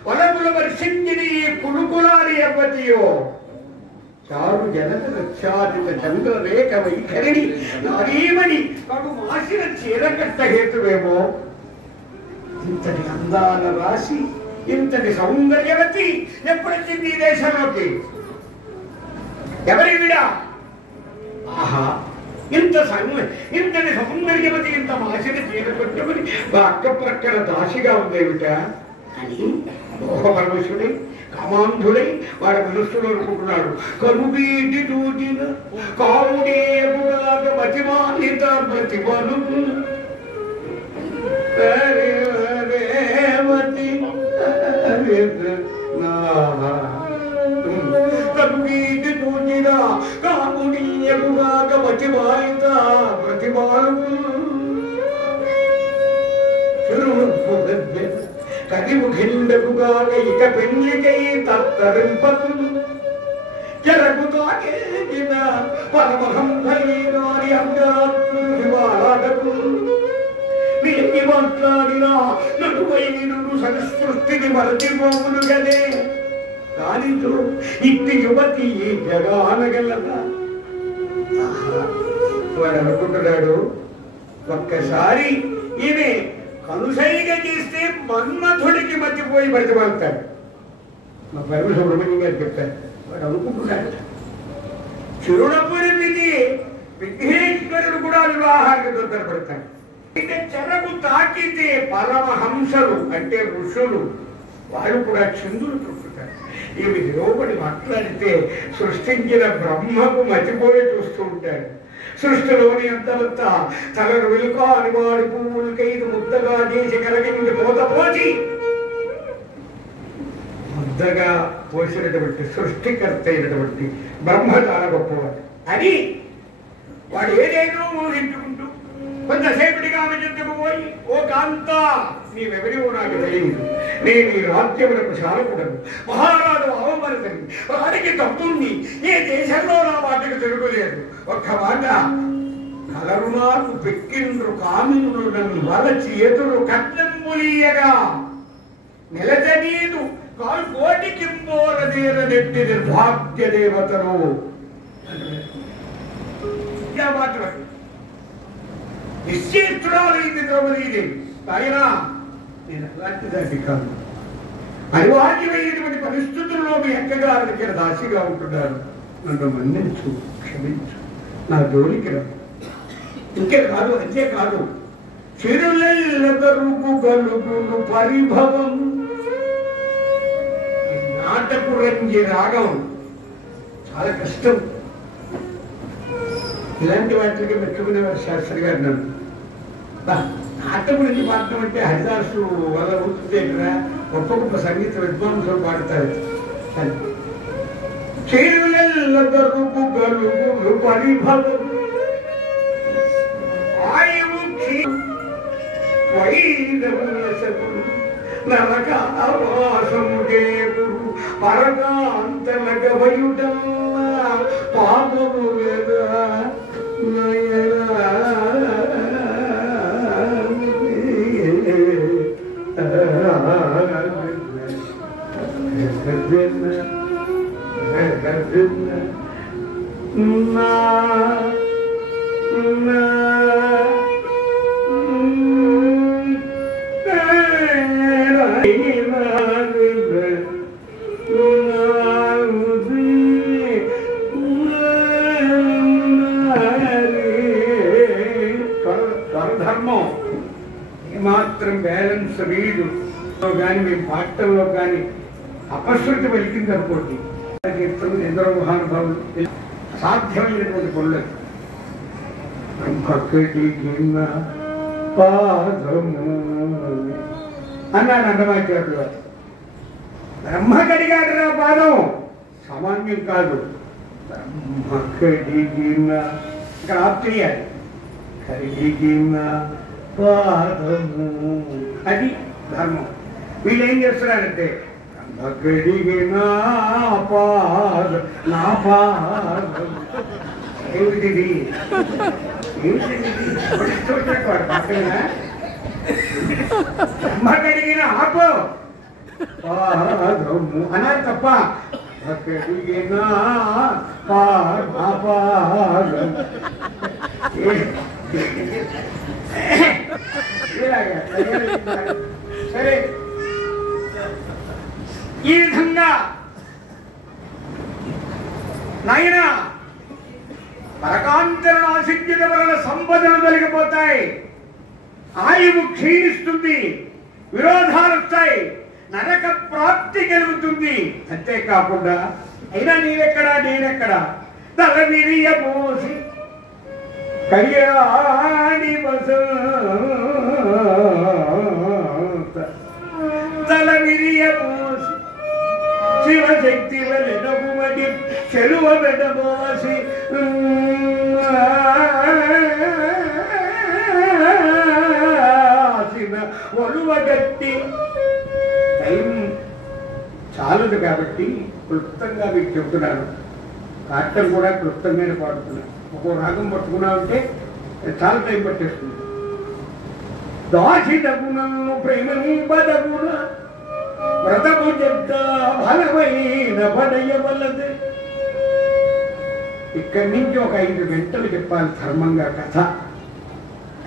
వనములు వర్షించిని ఈ కులుకులాడి అవ్వతియో చారు జనత రక్షాదిత చంద్రరేఖ వైఖరిని నారీమణి కడు మాసిన చీరకట్ట హేతువేమో. ఇంతటి అందాల రాశి, ఇంతటి సౌందర్యవతి ఎప్పుడొచ్చింది ఈ దేశంలోకి? ఎవరి విడా? ఆహా, ఇంతటి సౌందర్యవతి ఇంత మాసిన చీర కొట్టుకుని అక్క ప్రక్కన దాసిగా ఉందేమిట అని మోహ పరమేశ్వరుడై కామాంధుడై వాడి మనస్సులో అనుకుంటున్నాడు. కరువీటి చూచిన కావుడేగులాగ మతిమానిత ప్రతిభను కరువీటి చూచిన కావుడేగులాగ మతిమానిత ప్రతిభను కదిముఖిండకుగాక ఇక పెళ్లికై తత్తరింపకు జరగుతాకేగిన పరమహంసైనాని అంగాత్మకు వీటి మాట్లాడిన నటువై నిన్ను సంస్కృతిని మరచిపోవును గదే దానితో ఇట్టి యువతి జగానగలదా? వాడు అనుకుంటున్నాడు, ఒక్కసారి ఈమె కనుసైగా చేస్తే మన్మథుడికి మర్చిపోయి మర్చిపోతాడు. మా పరమ సుబ్రహ్మణ్యం గారు చెప్పారు. వాడు అనుకుంటున్నాడు చిరునప్పుని విఘ్నేశ్వరుడు కూడా వివాహానికి తొందరపడతాడు. చెరకు తాకితే పరమహంసలు అంటే ఋషులు వాళ్ళు కూడా చిందులు తొక్కుతారు. ఈమె లోపలి మాట్లాడితే సృష్టించిన బ్రహ్మకు మర్చిపోయి చూస్తూ ఉంటాడు. సృష్టిలోని అంతమంతా తలను వెలుక అనివాడి పువ్వులకైదు ముద్దగా చేసి కలగింది పోతపోచి ముద్దగా పోసినటువంటి సృష్టికర్త అయినటువంటి బ్రహ్మ చాలా గొప్పవాడు అని వాడు ఏదైనా ఊహించుకుంటూ కొంతసేపటిగా ఆమె చెంతకు పోయి, ఓ కాంత, నీవెవరివో నాకు తెలియదు, నేను ఈ రాజ్యములకు శాలకుడను, మహారాజు అవమరదని, వారికి తప్పుంది, ఏ దేశంలో నా మాటకు తిరుగులేదు. ఒక్క మాట, కలరు నాకు పెక్కిండ్రు కామినుడు నన్ను వలచి ఎదురు కట్నంబులీయగా నిలచనీదు కాలు కోటికింబోరదేర నెట్టి నిర్భాగ్య దేవతను మాట్లాడు. నిశ్చేష్టురాలైంది ద్రౌపదీదేవి. ఆయన నేను అలాంటిదాన్ని కాదు, అనివార్యమైనటువంటి పరిస్థితుల్లో మీ అక్కగారి దగ్గర దాసిగా ఉంటున్నారు, నన్ను మన్నించు, క్షమించు, నా జోలికి రా. ఇంకేకాదు, అంతేకాదు, చిరులెల్లగరుగు గలుగును పరిభవం నాటకు రంగి రాగం చాలా కష్టం. ఇలాంటి వాటికి మెచ్చుకునేవారు శాస్త్రి గారు. నన్ను నాటం గురించి పాడటం అంటే హరిదాసు వల్ల అవుతుంది కదా, గొప్ప గొప్ప సంగీత విద్వాంసులు పాడతారు. చేరులెల్లగరుగు గలుగును పరిభవం ఆయువు నరకావాసముడే గురు పరకాంతలగవయుడ పాపము వేదా మాత్రం బ్యాలెన్స్ లేదు కానీ మేము పాటల్లో కానీ అపశృతి పలికింది అనుకోండి ఎందరో మహానుభావులు అసాధ్యమైనటువంటి పనులు. బ్రహ్మకడిగిన పాదము అన్నాడు అన్నమాచార్యుడు గారు. బ్రహ్మ కడిగాడు నా పాదం, సామాన్యం కాదు. బ్రహ్మ కడిగిన ఇక్కడ ఆప్ చేయాలి. కడిగిన పాదము అది ధర్మం. వీళ్ళు ఏం చేస్తున్నారంటే బ్రహ్మ కడిగిన పాదం నా పాదం ఏమిటిది బ్రహ్మ కడిగిన ఆపో పాదము అన్నారు తప్ప కడిగిన పాదం సరే. ఈ విధంగా నాయనా పరకాంతరణ ఆశించిన వలన సంపదలు తొలగిపోతాయి, ఆయువు క్షీణిస్తుంది, విరోధాలు వస్తాయి, నరక ప్రాప్తి కలుగుతుంది. అంతేకాకుండా అయినా నీవెక్కడా నేనెక్కడా తల విరియబోసి కళ్యాణి తల విరియబోసి శివశక్తి వలెనగుమటి చెలువ వెడబోసి ఒలువగట్టి టైం చాలదు కాబట్టి క్లుప్తంగా మీకు చెప్తున్నాను. పాటలు కూడా క్లుప్తంగానే పాడుతున్నాను. ఒక్కో రాగం పట్టుకున్నామంటే చాలా టైం పట్టేస్తుంది. దాచిదగునను ప్రేమింపదగున వ్రతము చెప్త బలమైన పడయవలదే. ఇక్కడి నుంచి ఒక 5 గంటలు చెప్పాలి ధర్మంగా కథ.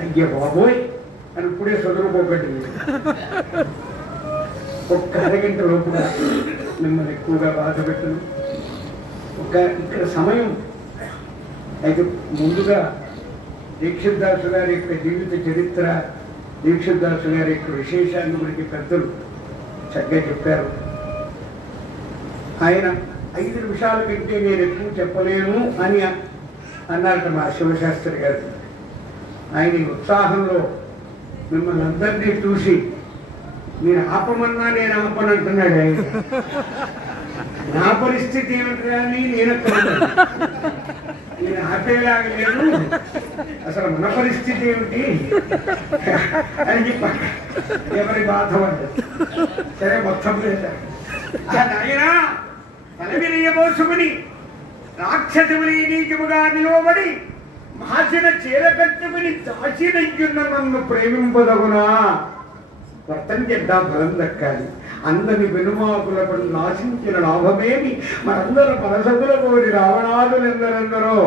అయ్య బాబోయ్ అని ఇప్పుడే చదువుకోకండి. ఒక్క అరగంట లోపుగా మిమ్మల్ని ఎక్కువగా బాధ పెట్టను. ఇక్కడ సమయం అయితే ముందుగా దీక్షిత్ దాసు గారి యొక్క జీవిత చరిత్ర, దీక్షిత్ దాసు గారి యొక్క విశేషాన్ని గురించి పెద్దలు చక్కగా చెప్పారు. ఆయన 5 నిమిషాల కంటే నేను ఎక్కువ చెప్పలేను అని అన్నారట మా శివశాస్త్రి గారు. ఆయన ఉత్సాహంలో మిమ్మల్ని అందరినీ చూసి నేను ఆపమన్నా నేను ఆపనంటున్నాడు. ఆయన నా పరిస్థితి ఏమిటి కానీ నేను ఆపేలాగా లేదు, అసలు మన పరిస్థితి ఏమిటి అని చెప్పాక ఎవరి బాధ పడ్డది. సరే మొత్తం లేదా ఆయన తలవిరియబోసుకుని రాక్షసుని నీచముగా నిలవబడి మాసిన చీర కట్టుకుని దాచినయ్యున్న నన్ను ప్రేమింపదగునా. వ్రతం చెడ్డా ఫలం దక్కాలి, అందరి వెనుమాకులకు నాశించిన లాభమేమి, మనందరూ మనసగుల కోరి రావణాదులెందరెందరో.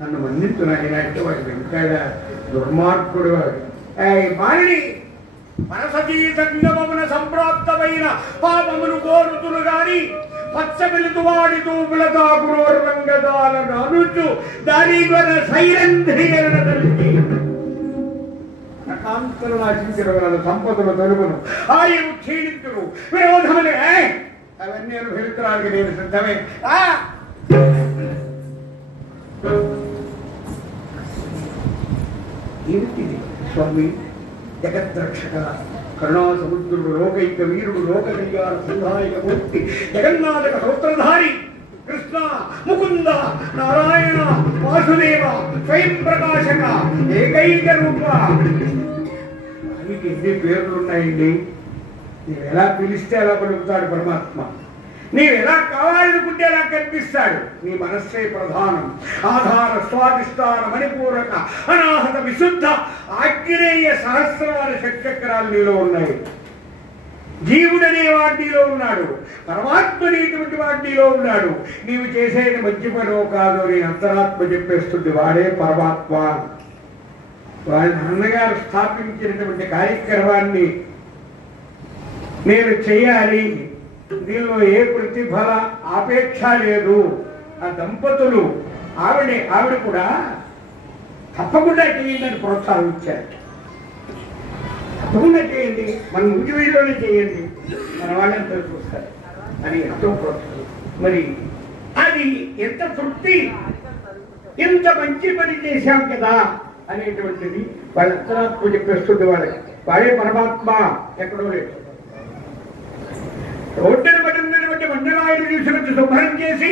నన్ను మన్నించున్నాయన అంటే వాడు వెంకాడ దుర్మార్గుడు. వాడు మారిని మనసతీ సంగమమున సంప్రాప్తమైన పాపమును కోరుతును గాని పచ్చ వెలుతు వాడి తూపులతాకురోర్వంగదాలను అనుచు దారిగొన సైరంధ్రియన తల్లి కాంతలు నాశించిన వాళ్ళ సంపదలు తొలుగును, ఆయువు క్షీణించును, విరోధములే అవన్నీ అనుభవించడానికి నేను సిద్ధమే. ఏమిటిది స్వామి? జగద్రక్షక కరుణా సముద్రుడు, లోకైక వీరుడు, లోక కళ్యాణ సంధాయక మూర్తి, జగన్నాథక సూత్రధారి కృష్ణ, ముకుంద, నారాయణ, వాసుదేవ, స్వయం ప్రకాశక, ఏకైక రూప. నీకు ఎన్ని పేర్లు ఉన్నాయండి. నీవు ఎలా పిలిస్తే అలా పలుకుతాడు పరమాత్మ. నీవు ఎలా కావాలనుకుంటే అలా కనిపిస్తాడు. నీ మనస్సే ప్రధానం. ఆధార స్వాధిష్టాన మణిపూరక అనాహత విశుద్ధ ఆగ్నేయ సహస్రాల షట్చక్రాలు నీలో ఉన్నాయి. జీవుడనే వాడిలో ఉన్నాడు, పరమాత్మ అనేటువంటి వాడిలో ఉన్నాడు. నీవు చేసేది మంచి పనో కాదో నీ అంతరాత్మ చెప్పేస్తుంది. వాడే పరమాత్మ. వాళ్ళ నాన్నగారు స్థాపించినటువంటి కార్యక్రమాన్ని నేను చేయాలి, దీనిలో ఏ ప్రతిఫల ఆపేక్ష లేదు. ఆ దంపతులు ఆవిడ కూడా తప్పకుండా చేయాలని ప్రోత్సాహించారు. తప్పకుండా చేయండి, మన ముందు వీడియోనే చేయండి, మన వాళ్ళంతా చూస్తారు అని ఎంతో ప్రోత్సాహం. మరి అది ఎంత తృప్తి, ఎంత మంచి పని చేశాం కదా అనేటువంటిది వాళ్ళ అంతరాత్మ చెప్పేస్తుంది. వాళ్ళకి వాడే పరమాత్మ ఎక్కడో లేదు. రోడ్డును పడినటువంటి మండలాయుడు తీసుకొచ్చి శుభ్రం చేసి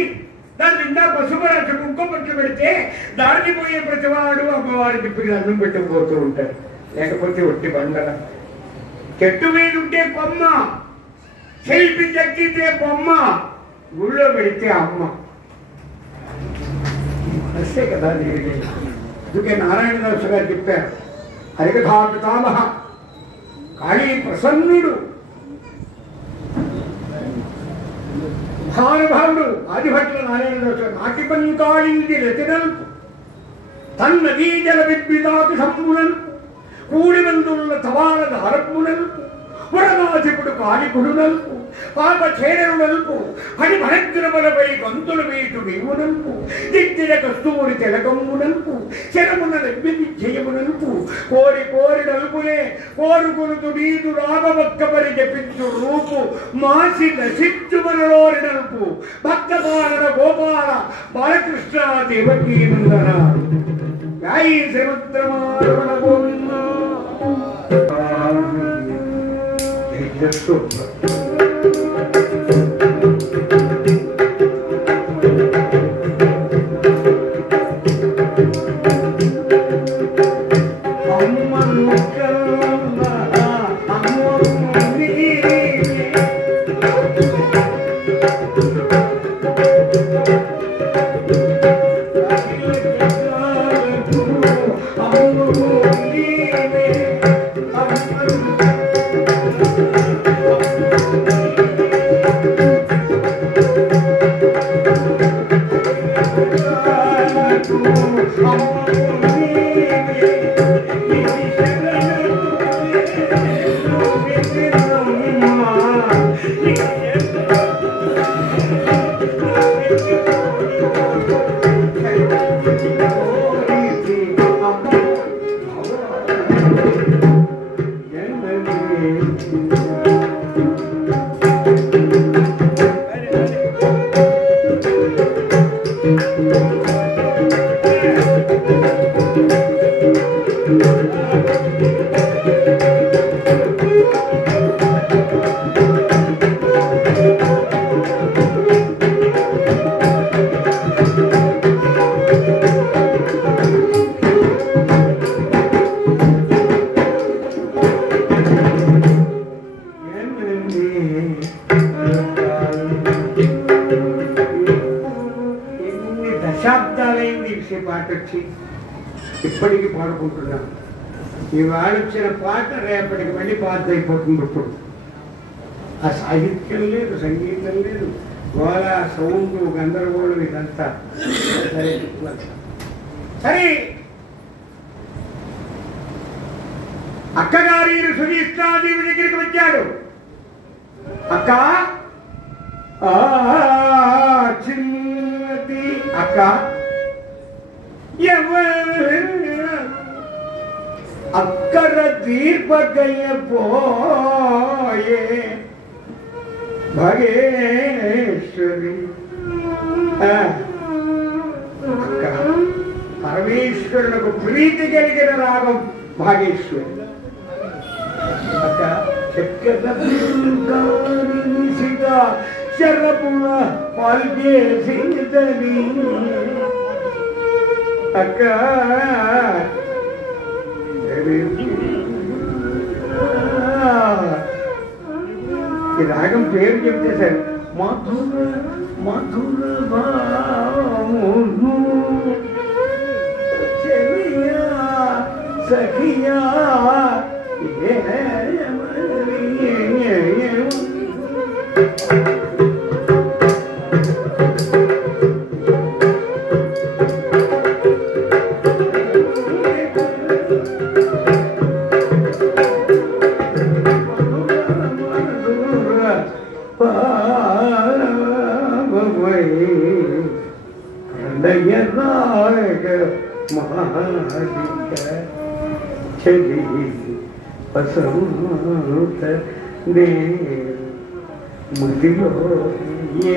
దాని నిండా పసుపు రాసి కుంకుమ పట్లు పెడితే దాన్ని పోయే ప్రతివాడు అమ్మవారి తిప్పికి అన్నం పెట్టుకుపోతూ ఉంటారు. లేకపోతే ఒట్టి బండల చెట్టు మీద ఉంటే కొమ్మ, శిల్పి చెక్కితే బొమ్మ, గుళ్ళో పెడితే అమ్మ. అంతే కదా. అందుకే నారాయణదాసు గారు చెప్పారు, హరికథా పితామహ కాళీ ప్రసన్నుడు మహానుభావుడు ఆదిభట్ల నారాయణదాసు నాటిపని కాళింది రతినల్పు తన్నదీ జల విద్విదాతి సంపునల్పు కూడిమందుల తవాల దారపునల్పు పురనాధిపుడు కాళికుడు నల్పు పాప చేరను నల్పు పని భరగ్రమలపై గంతుల వీటు నీవు నల్పు దిద్దిన కస్తూరి తెలకమ్ము నల్పు శరమున నిర్విజయము నల్పు కోరి కోరి నలుపులే కోరుకునుతు నీదు రామవక్కమని జపించు రూపు మాసి నశించు మనలోని నలుపు భక్త బాలన గోపాల బాలకృష్ణ దేవకీ నందన గాయి శ్రీమంత్రమారమణ గోవింద. ఇప్పటికీ పాడుకుంటున్నాం. ఇవాళ వచ్చిన పాట రేపటికి మళ్ళీ పాత అయిపోతుంది. ఇప్పుడు ఆ సాహిత్యం లేదు, సంగీతం లేదు, గోళ సౌండ్ గందరగోళం ఇదంతా సరే. సరే అక్కగారి సుధీష్టాదేవి దగ్గరికి వచ్చాడు. అక్క చిన్నది అక్క అక్కర దీర్పగయ పోయే భగేశ్వరి. అక్క పరమేశ్వరులకు ప్రీతి కలిగిన రాగం భాగేశ్వరి. అక్క చక్కెర శరపుల పాల్గేసిందని అక్క ఈ రాగం పేరు చెప్తే సరే మధుర మధుర చెలియా సఖియా వసంతనే మదిలో ఏ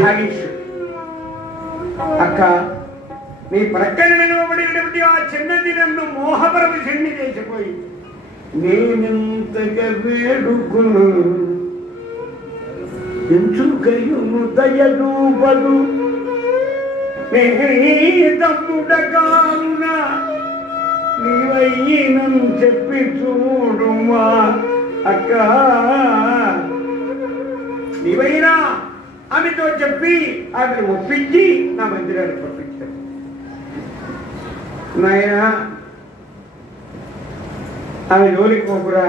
భాగేశ్వరు అక్క, నీ ప్రక్కన నిలవబడినటువంటి ఆ చిన్నది నన్ను మోహపరవశుణ్ణి చేసిపోయి నేనెంతగా వేడుకును ఎంచుకయును దయదూపదు తమ్ముడగానున నీవయ్యను చెప్పి చూడుమా అక్క, నీవైనా ఆమెతో చెప్పి ఆమెను ఒప్పించి నా మందిరానికి పంపించాను. నాయన ఆమె జోలికి పోకురా,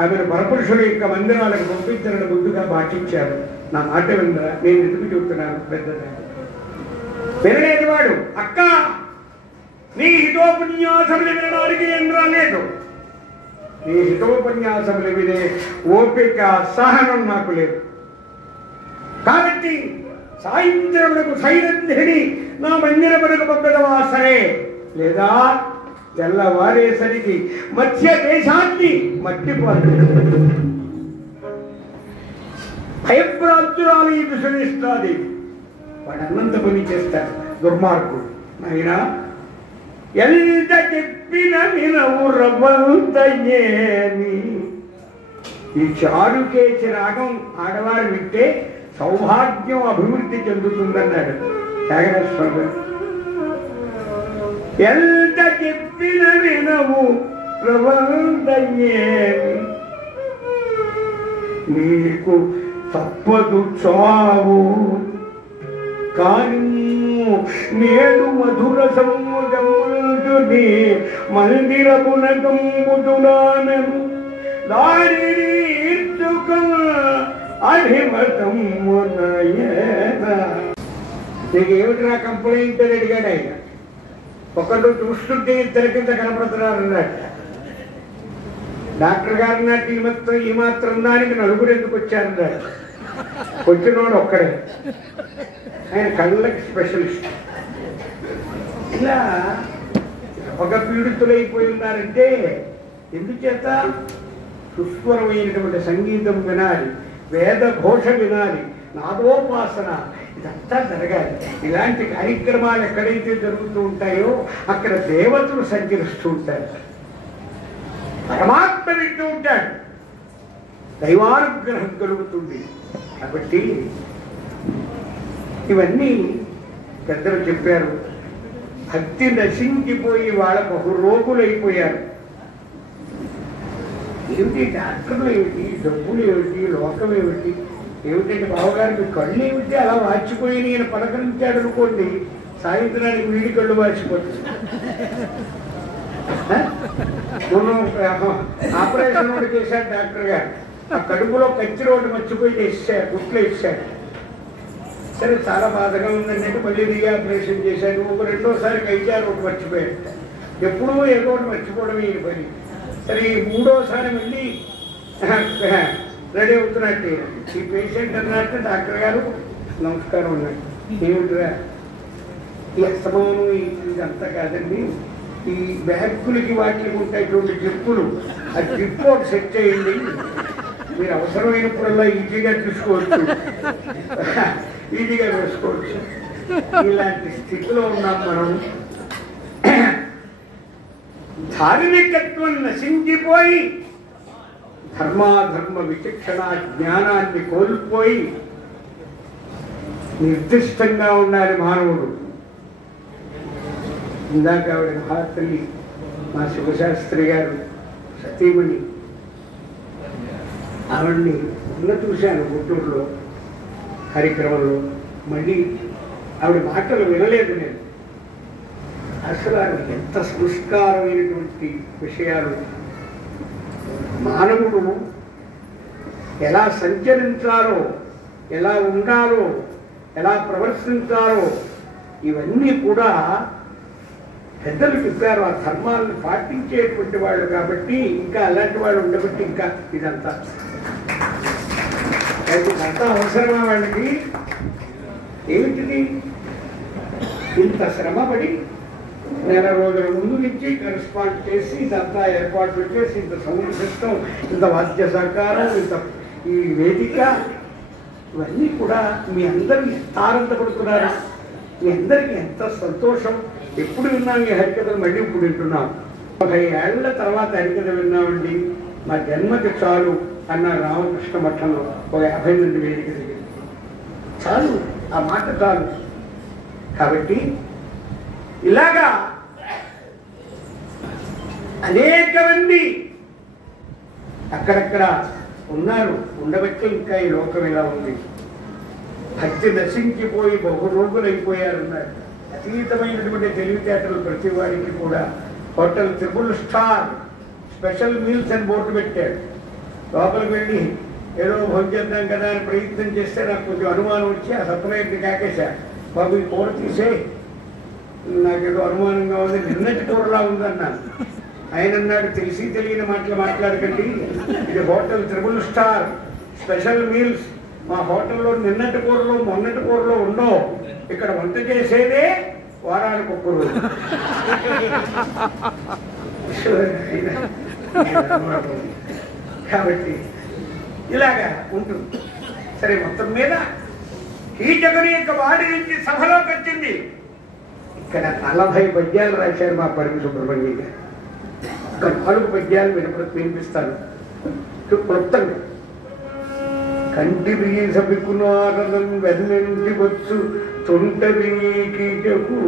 ఆమెను పరపురుషుల యొక్క మందిరాలకు పంపించాలని ముందుగా బాటించారు. నా మాట విందా, నేను ఎందుకు చెబుతున్నాను పెద్దదా వినలేదు వాడు. అక్క, నీ హితోపన్యాసములు వినడానికి ఏం రాలేదు. నీ హితోపన్యాసములు వినే ఓపిక సహనం నాకు లేదు. కాబట్టి సాయంత్రములకు సైరంధ్రిని నా మందిరమునకు పంపడమా సరే, లేదా తెల్లవారేసరికి మధ్య దేశాన్ని మట్టిపోతుంది. భయప్రాప్తురాలు ఈ దుసరిస్తాది. వాడు అన్నంత పని చేస్తాడు దుర్మార్గుడు. అయినా ఎంత చెప్పిన వినవు రవ్వంతయేని. ఈ చారుకేసి రాగం ఆడవారు వింటే సౌభాగ్యం అభివృద్ధి చెందుతుందన్నాడు త్యాగరాజస్వామి. ఎంత చెప్పిన వినవు రవ్వంతయేని, నీకు తప్పదు చావు కానీ నేడు మధుర సముద్రముని మందిరమునకంబుదునానను దారిని ఇర్చుక అధిమతమునయేన. నీకేమిటిరా కంప్లైంట్ అని అడిగాడు ఆయన. ఒకళ్ళు చూస్తుంటే ఇద్దరి కింద కనపడుతున్నారన్నట్ట. డాక్టర్ గారు అన్నట్టు ఈ మాత్రం దానికి నలుగురు ఎందుకు వచ్చారన్నాడు. వచ్చినోడు ఒక్కడే, ఆయన కళ్ళకి స్పెషలిస్ట్. ఇలా ఒక పీడితులైపోయి ఉన్నారంటే ఎందుచేత? సుస్వరమైనటువంటి సంగీతం వినాలి, వేద ఘోష వినాలి, నాదోపాసన ఇదంతా జరగాలి. ఇలాంటి కార్యక్రమాలు ఎక్కడైతే జరుగుతూ ఉంటాయో అక్కడ దేవతలు సంచరిస్తూ ఉంటారు, పరమాత్మ వింటూ ఉంటాడు, దైవానుగ్రహం కలుగుతుంది. కాబట్టి ఇవన్నీ పెద్దలు చెప్పారు. భక్తి నశించిపోయి వాళ్ళ బహురోగులైపోయారు. ఏమిటి డాక్టర్లు ఏమిటి, డబ్బులు ఏమిటి, లోకం ఏమిటి, ఏమిటంటే బావగారికి కళ్ళు ఏమిటి అలా వాచిపోయి నేను పలకరించాడు అనుకోండి, సాయంత్రానికి వీడి కళ్ళు వాచిపోతుంది. ఆపరేషన్ ఒకటి చేశాడు డాక్టర్ గారు. ఆ కడుపులో కత్తి రోడ్డు మర్చిపోయి వేసాడు, గుట్లు వేసాడు. సరే చాలా బాధగా ఉందండి, మళ్ళీ రీ ఆపరేషన్ చేశాడు. ఒక రెండోసారి కైచారు ఒకటి మర్చిపోయాడు. ఎప్పుడూ ఏదో ఒకటి మర్చిపోవడం ఈ పని. సరే ఈ మూడోసారి మళ్ళీ రెడీ అవుతున్నట్టు ఈ పేషెంట్ అన్నట్టు డాక్టర్ గారు నమస్కారం అన్నాడు. ఏమిటిరా ఈ అస్తమానం ఇదంతా కాదండి, ఈ బ్యాగులకి వాటికి ఉంటాయిటువంటి జిప్పులు, ఆ జిప్పు ఒకటి సెట్ చేయండి, మీరు అవసరమైనప్పుడల్లా ఈజీగా తీసుకోవచ్చు, ఈజీగా వేసుకోవచ్చు. ఇలాంటి స్థితిలో ఉన్నాం మనం. ధార్మికత్వం నశించిపోయి ధర్మాధర్మ విచక్షణ జ్ఞానాన్ని కోల్పోయి నిర్దిష్టంగా ఉండాలి మానవుడు. ఇందాక ఆవిడ మహాతల్లి మా శివశాస్త్రి గారు సతీమణి, ఆవిడ్ని ఉన్న చూశాను గుంటూరులో కార్యక్రమంలో. మళ్ళీ ఆవిడ మాటలు వినలేదు నేను. అసలు ఆవిడ ఎంత సంస్కారమైనటువంటి విషయాలు, మానవుడు ఎలా సంచరించాలో, ఎలా ఉండాలో, ఎలా ప్రవర్తించాలో ఇవన్నీ కూడా పెద్దలు చెప్పారు. ఆ ధర్మాలను పాటించేటువంటి వాళ్ళు కాబట్టి, ఇంకా అలాంటి వాళ్ళు ఉండబట్టి ఇంకా ఇదంతా అవసరమా వాళ్ళకి? ఏమిటిది ఇంత శ్రమపడి నెల రోజుల ముందు నుంచి కరెస్పాండ్ చేసి ఇదంతా ఏర్పాట్లు చేసి ఇంత సౌండ్ సిస్టమ్, ఇంత వాద్య సహకారం, ఇంత ఈ వేదిక, ఇవన్నీ కూడా మీ అందరూ ఎంత ఆనందపడుతున్నారు, మీ అందరికీ ఎంత సంతోషం. ఎప్పుడు విన్నాం ఈ హరికథలు, మళ్ళీ ఇప్పుడు వింటున్నాం. 50 ఏళ్ల తర్వాత హరికథ విన్నామండి, మా జన్మకి చాలు అన్నారు రామకృష్ణ మఠంలో ఒక 50 మంది వేదిక దగ్గర. చాలు, ఆ మాట చాలు. కాబట్టి ఇలాగా అనేక మంది అక్కడక్కడ ఉన్నారు, ఉండబట్టి ఇంకా ఈ లోకం ఇలా ఉంది. భక్తి నశించిపోయి బహురోగులైపోయారున్నారు. అతీతమైనటువంటి తెలివితేటలు ప్రతి వాడికి కూడా. Hotel triple star special meals అని బోర్డు పెట్టాడు. లోపలికి వెళ్ళి ఏదో భోజనం కదా అని ప్రయత్నం చేస్తే నాకు కొంచెం అనుమానం వచ్చి ఆ సప్లైని కాకేశా, బాబు ఈ కూర తీసే, నాకేదో అనుమానంగా ఉంది, నిన్నటి కూరలా ఉందన్నాను. ఆయన అన్నాడు, తెలిసి తెలియని మాటలు మాట్లాడకండి, ఇది hotel triple star special meals. మా హోటల్లో నిన్నటి కూరలో మొన్నటి కూరలో ఉండవు, ఇక్కడ వంట చేసేదే వారానికి ఒక్క రోజు. కాబట్టి ఇలాగా ఉంటుంది. సరే, మొత్తం మీద కీచకుని యొక్క వాడి నుంచి సభలోకి వచ్చింది. ఇక్కడ 40 పద్యాలు రాశారు మా పరిమి సుబ్రహ్మణ్యం గారు. ఒక 4 పద్యాలు వినిపిస్తాను క్లుప్తంగా. కంటివి సభికునారదం వెల్లంటి వచ్చు తుంటవి కీచకు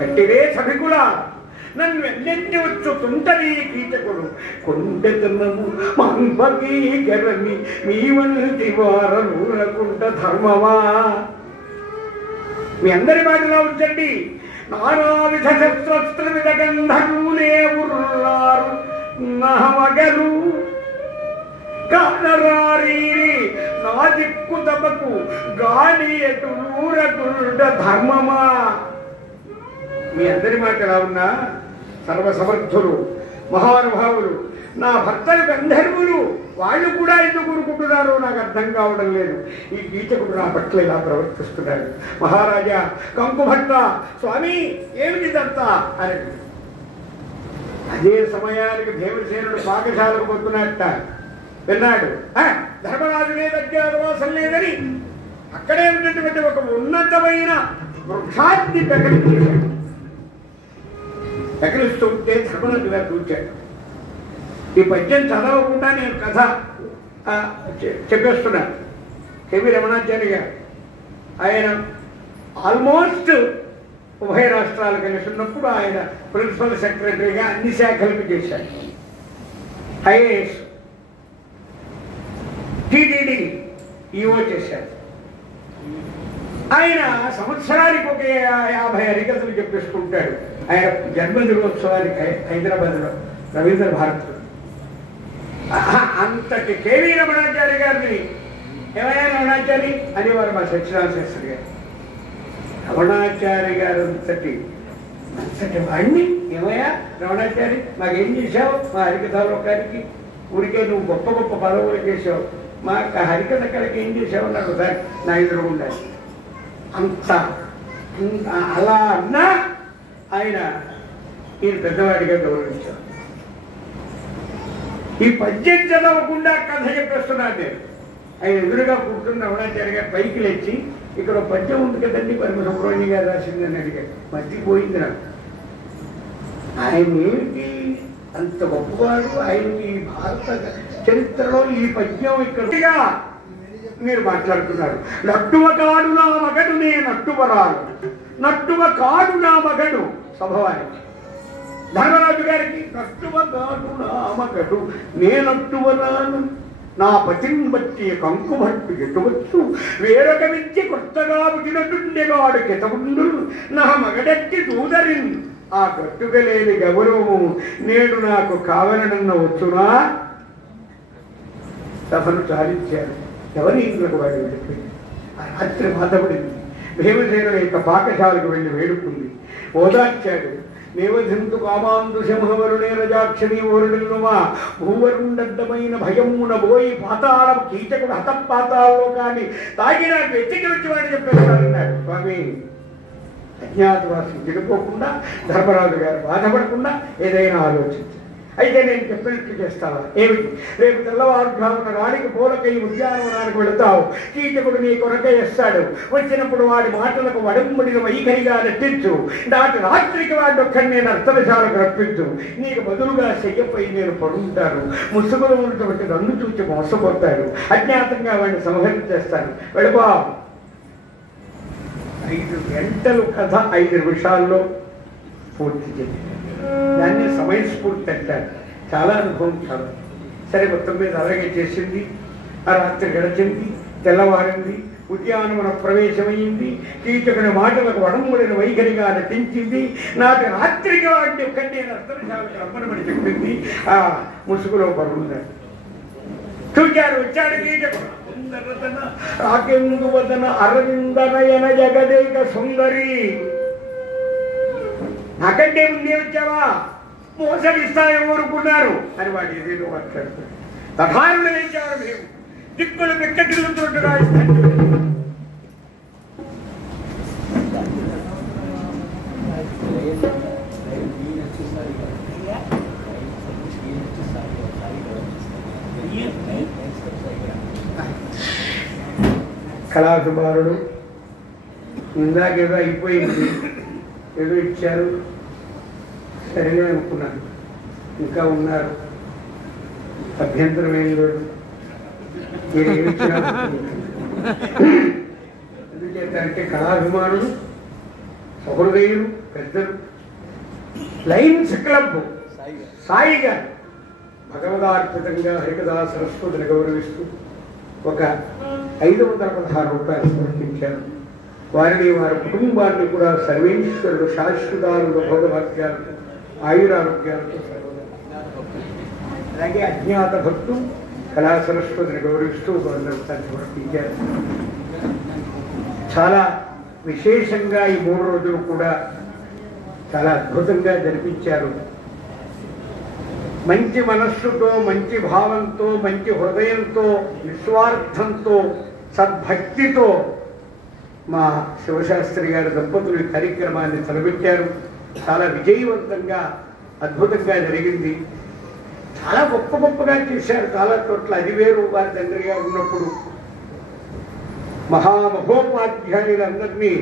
కంటివే సభికులా నన్ను వెన్నెట్టి వచ్చు తుంటవి కీచకుడు కొండెతనము మంపకీకరమి మీ వంటి వారనుకుంట ధర్మమా. మీ అందరి మాటలో ఉంచండి. నానావిధ శస్త్రస్త్రవిధ గంధర్వులే ఉర్లారు నహమగలు కానరారీరి నా దిక్కు తమకు గాలి ఎటులూరకుండ ధర్మమా. మీ అందరి మాట ఎలా ఉన్నా సర్వసమర్థులు మహానుభావులు, నా భర్తలు గంధర్వులు, వాళ్ళు కూడా ఎందుకు ఊరుకుంటున్నారో నాకు అర్థం కావడం లేదు. ఈ కీచకుడు నా పట్ల ఇలా ప్రవర్తిస్తున్నాడు. మహారాజా కంకుభట్ట, స్వామి ఏమిటిదంతా అని. అదే సమయానికి భీమసేనుడు పాకశాలకు పోతున్నట్ట విన్నాడు. ధర్మరాజునే అజ్ఞాతవాసం లేదని అక్కడే ఉన్నటువంటి ఒక ఉన్నతమైన వృక్షాన్ని పెకలించాడు. పెకలిస్తూ ఉంటే ధర్మరాజు గారు చూచాడు. ఈ పద్యం చదవకుండా నేను కథ చెప్పేస్తున్నాను. కేవీ రమణాచార్య గారు ఆయన ఆల్మోస్ట్ ఉభయ రాష్ట్రాలు కలిసి ఉన్నప్పుడు ఆయన ప్రిన్సిపల్ సెక్రటరీగా అన్ని శాఖలకు చేశారు. ఐఏఎస్, టీటీడీ ఈఓ చేశారు. ఆయన సంవత్సరానికి ఒక 50 హరికథలు చెప్పేసుకుంటాడు. ఆయన జన్మదినోత్సవానికి హైదరాబాద్లో రవీంద్ర భారత్లో. అంతటి కేవీ రమణాచార్య గారిని ఏమయ్యా రమణాచారి అనేవారు మా సత్యనారాయణ శాస్త్రి గారు. రమణాచార్య గారు అంతటి వాడిని ఏమయ్యా రమణాచారి మాకేం చేశావు, మా హరికథ లోకానికి ఊరికే నువ్వు గొప్ప గొప్ప పదవులు చేసావు, మా హరికథ కళకి ఏం చేసావు నాకు సార్ నా ఎదురుగుండా. అంత అలా అన్నా ఆయన ఈయన పెద్దవాడిగా గౌరవించారు. ఈ పద్యం చదవకుండా కథ చెప్పేస్తున్నాను నేను. ఆయన ఎదురుగా కూర్చుని రమణాచార్య గారు పైకి లేచి, ఇక్కడ పద్యం ఉంది కదండి పరిమి సుబ్రహ్మణ్యం గారు రాసిందని అడిగారు. మర్చిపోయింది నాకు. ఆయన ఏమిటి అంత గొప్పవాడు, ఆయనకి భారత చరిత్రలో ఈ పద్యం ఇక్కడ మీరు మాట్లాడుతున్నారు. నట్టువ కాడు నా మగడు నే నట్టువరాలు, నట్టువ కాడు నా మగడు సభవానికి. ధర్మరాజు గారికి నట్టువ కాడు నా మగడు నే నట్టువరాలు, నా పతిని బట్టి కంకుభట్టు ఎటువచ్చు వేరొక విద్య కొత్తగా పుట్టినట్టుండేవాడు కెతముండు నా మగడట్టి దూదరిన్. ఆ కట్టుకలేని గౌరవము నేడు నాకు కావాలనన్న వచ్చునా. సభను చాలించారు. ఎవరి ఇంట్లోకి వాడు వెళ్ళిపోయింది. ఆ రాత్రి బాధపడింది. భీమసేనుల యొక్క పాకశాలకు వెళ్ళి వేడుకుంది, ఓదార్చాడు. దేవధింతు కామాందుషమహవరుణే రజాక్షరీ వరుణులుమా భూవరుండమైన భయమున పోయి పాతాళ కీచకుడు హతపాతాళలోకాన్ని తాగి నాకు వెతికి వచ్చి వాడు చెప్పేస్తాడన్నాడు స్వామి. అజ్ఞాతవాసం చెడిపోకుండా ధర్మరాజు గారు బాధపడకుండా ఏదైనా ఆలోచించు. అయితే నేను చెప్పినట్లు చేస్తావా? ఏమిటి? రేపు తెల్లవారుజామున రాణికి పూలకై ఉద్యానవనానికి వెళుతావు. కీచకుడు నీ కొరకై వస్తాడు. వచ్చినప్పుడు వాడి మాటలకు వడంబడిన వైఖరిగా నటించు. నాటి రాత్రికి వాడి ఒక్కడిని నేను అర్థశాలకు రప్పించు. నీకు బదులుగా చెయ్యపై నేను పడుంటాను. ముసుగులు ఉన్నటువంటి నన్ను చూచి మోసపోతాడు. అజ్ఞాతంగా వాడిని సంహరించేస్తాను. వెళ్ళిపో. 5 గంటలు కథ 5 నిమిషాల్లో పూర్తి చేసి దాన్ని సమయస్ఫూర్తి అంటారు. చాలా అనుభవం చాలా. సరే, మొత్తం మీద అలాగే చేసింది. ఆ రాత్రి గడిచింది, తెల్లవారింది, ఉద్యానమున ప్రవేశమైంది. కీచకుని మాటలకు వడంబడిన వైఖరిగా నటించింది. నాటి రాత్రికి వాడిని ఒక్కటే అర్థశాలకు రమ్మనమని చెప్పింది. ఆ ముసుగులో పడున్నాడు. చూచాడు, వచ్చాడు కీచకుడు. రాకేందు వదన అరవిందనయన జగదేక సుందరి. నాకంటే ముందే వచ్చావా? మోసగిస్తాయో ఊరుకున్నారు అని వాడు ఏదేదో మాట్లాడుతాడు. తథారులు లేచారు. మేము దిక్కులు వెక్కటిల్లుతుండగా కళాకుమారుడు ఇందాకేదో అయిపోయింది, ఏదో ఇచ్చారు, సరేనే అనుకున్నాను. ఇంకా ఉన్నారు, అభ్యంతరం ఏం లేదు. మీరు ఏమి ఇచ్చినా ఎందుచేతంటే కళాభిమానులు, సహృదయులు, పెద్దలు. లయన్స్ క్లబ్ సాయి గారు భగవదార్పితంగా హరికథా సరస్వతిని గౌరవిస్తూ ఒక 516 రూపాయలు సమర్పించారు. వారిని, వారి కుటుంబాన్ని కూడా సర్వేశ్వరుడు శాశ్వతాలు భోగభాగ్యాలతో ఆయురారోగ్యాలతో అలాగే అజ్ఞాత భక్తులు కళా సరస్వతిని గౌరవిస్తూ గౌరవించాలని సమర్పించారు. చాలా విశేషంగా ఈ 3 రోజులు కూడా చాలా అద్భుతంగా జరిపించారు. మంచి మనస్సుతో, మంచి భావంతో, మంచి హృదయంతో, నిస్వార్థంతో, సద్భక్తితో మా శివశాస్త్రి గారి దంపతులు ఈ కార్యక్రమాన్ని తలపెట్టారు. చాలా విజయవంతంగా, అద్భుతంగా జరిగింది. చాలా గొప్పగా చేశారు. చాలా చోట్ల అది వేరు. వారి తండ్రి గారు ఉన్నప్పుడు మహామహోపాధ్యాయులందరినీ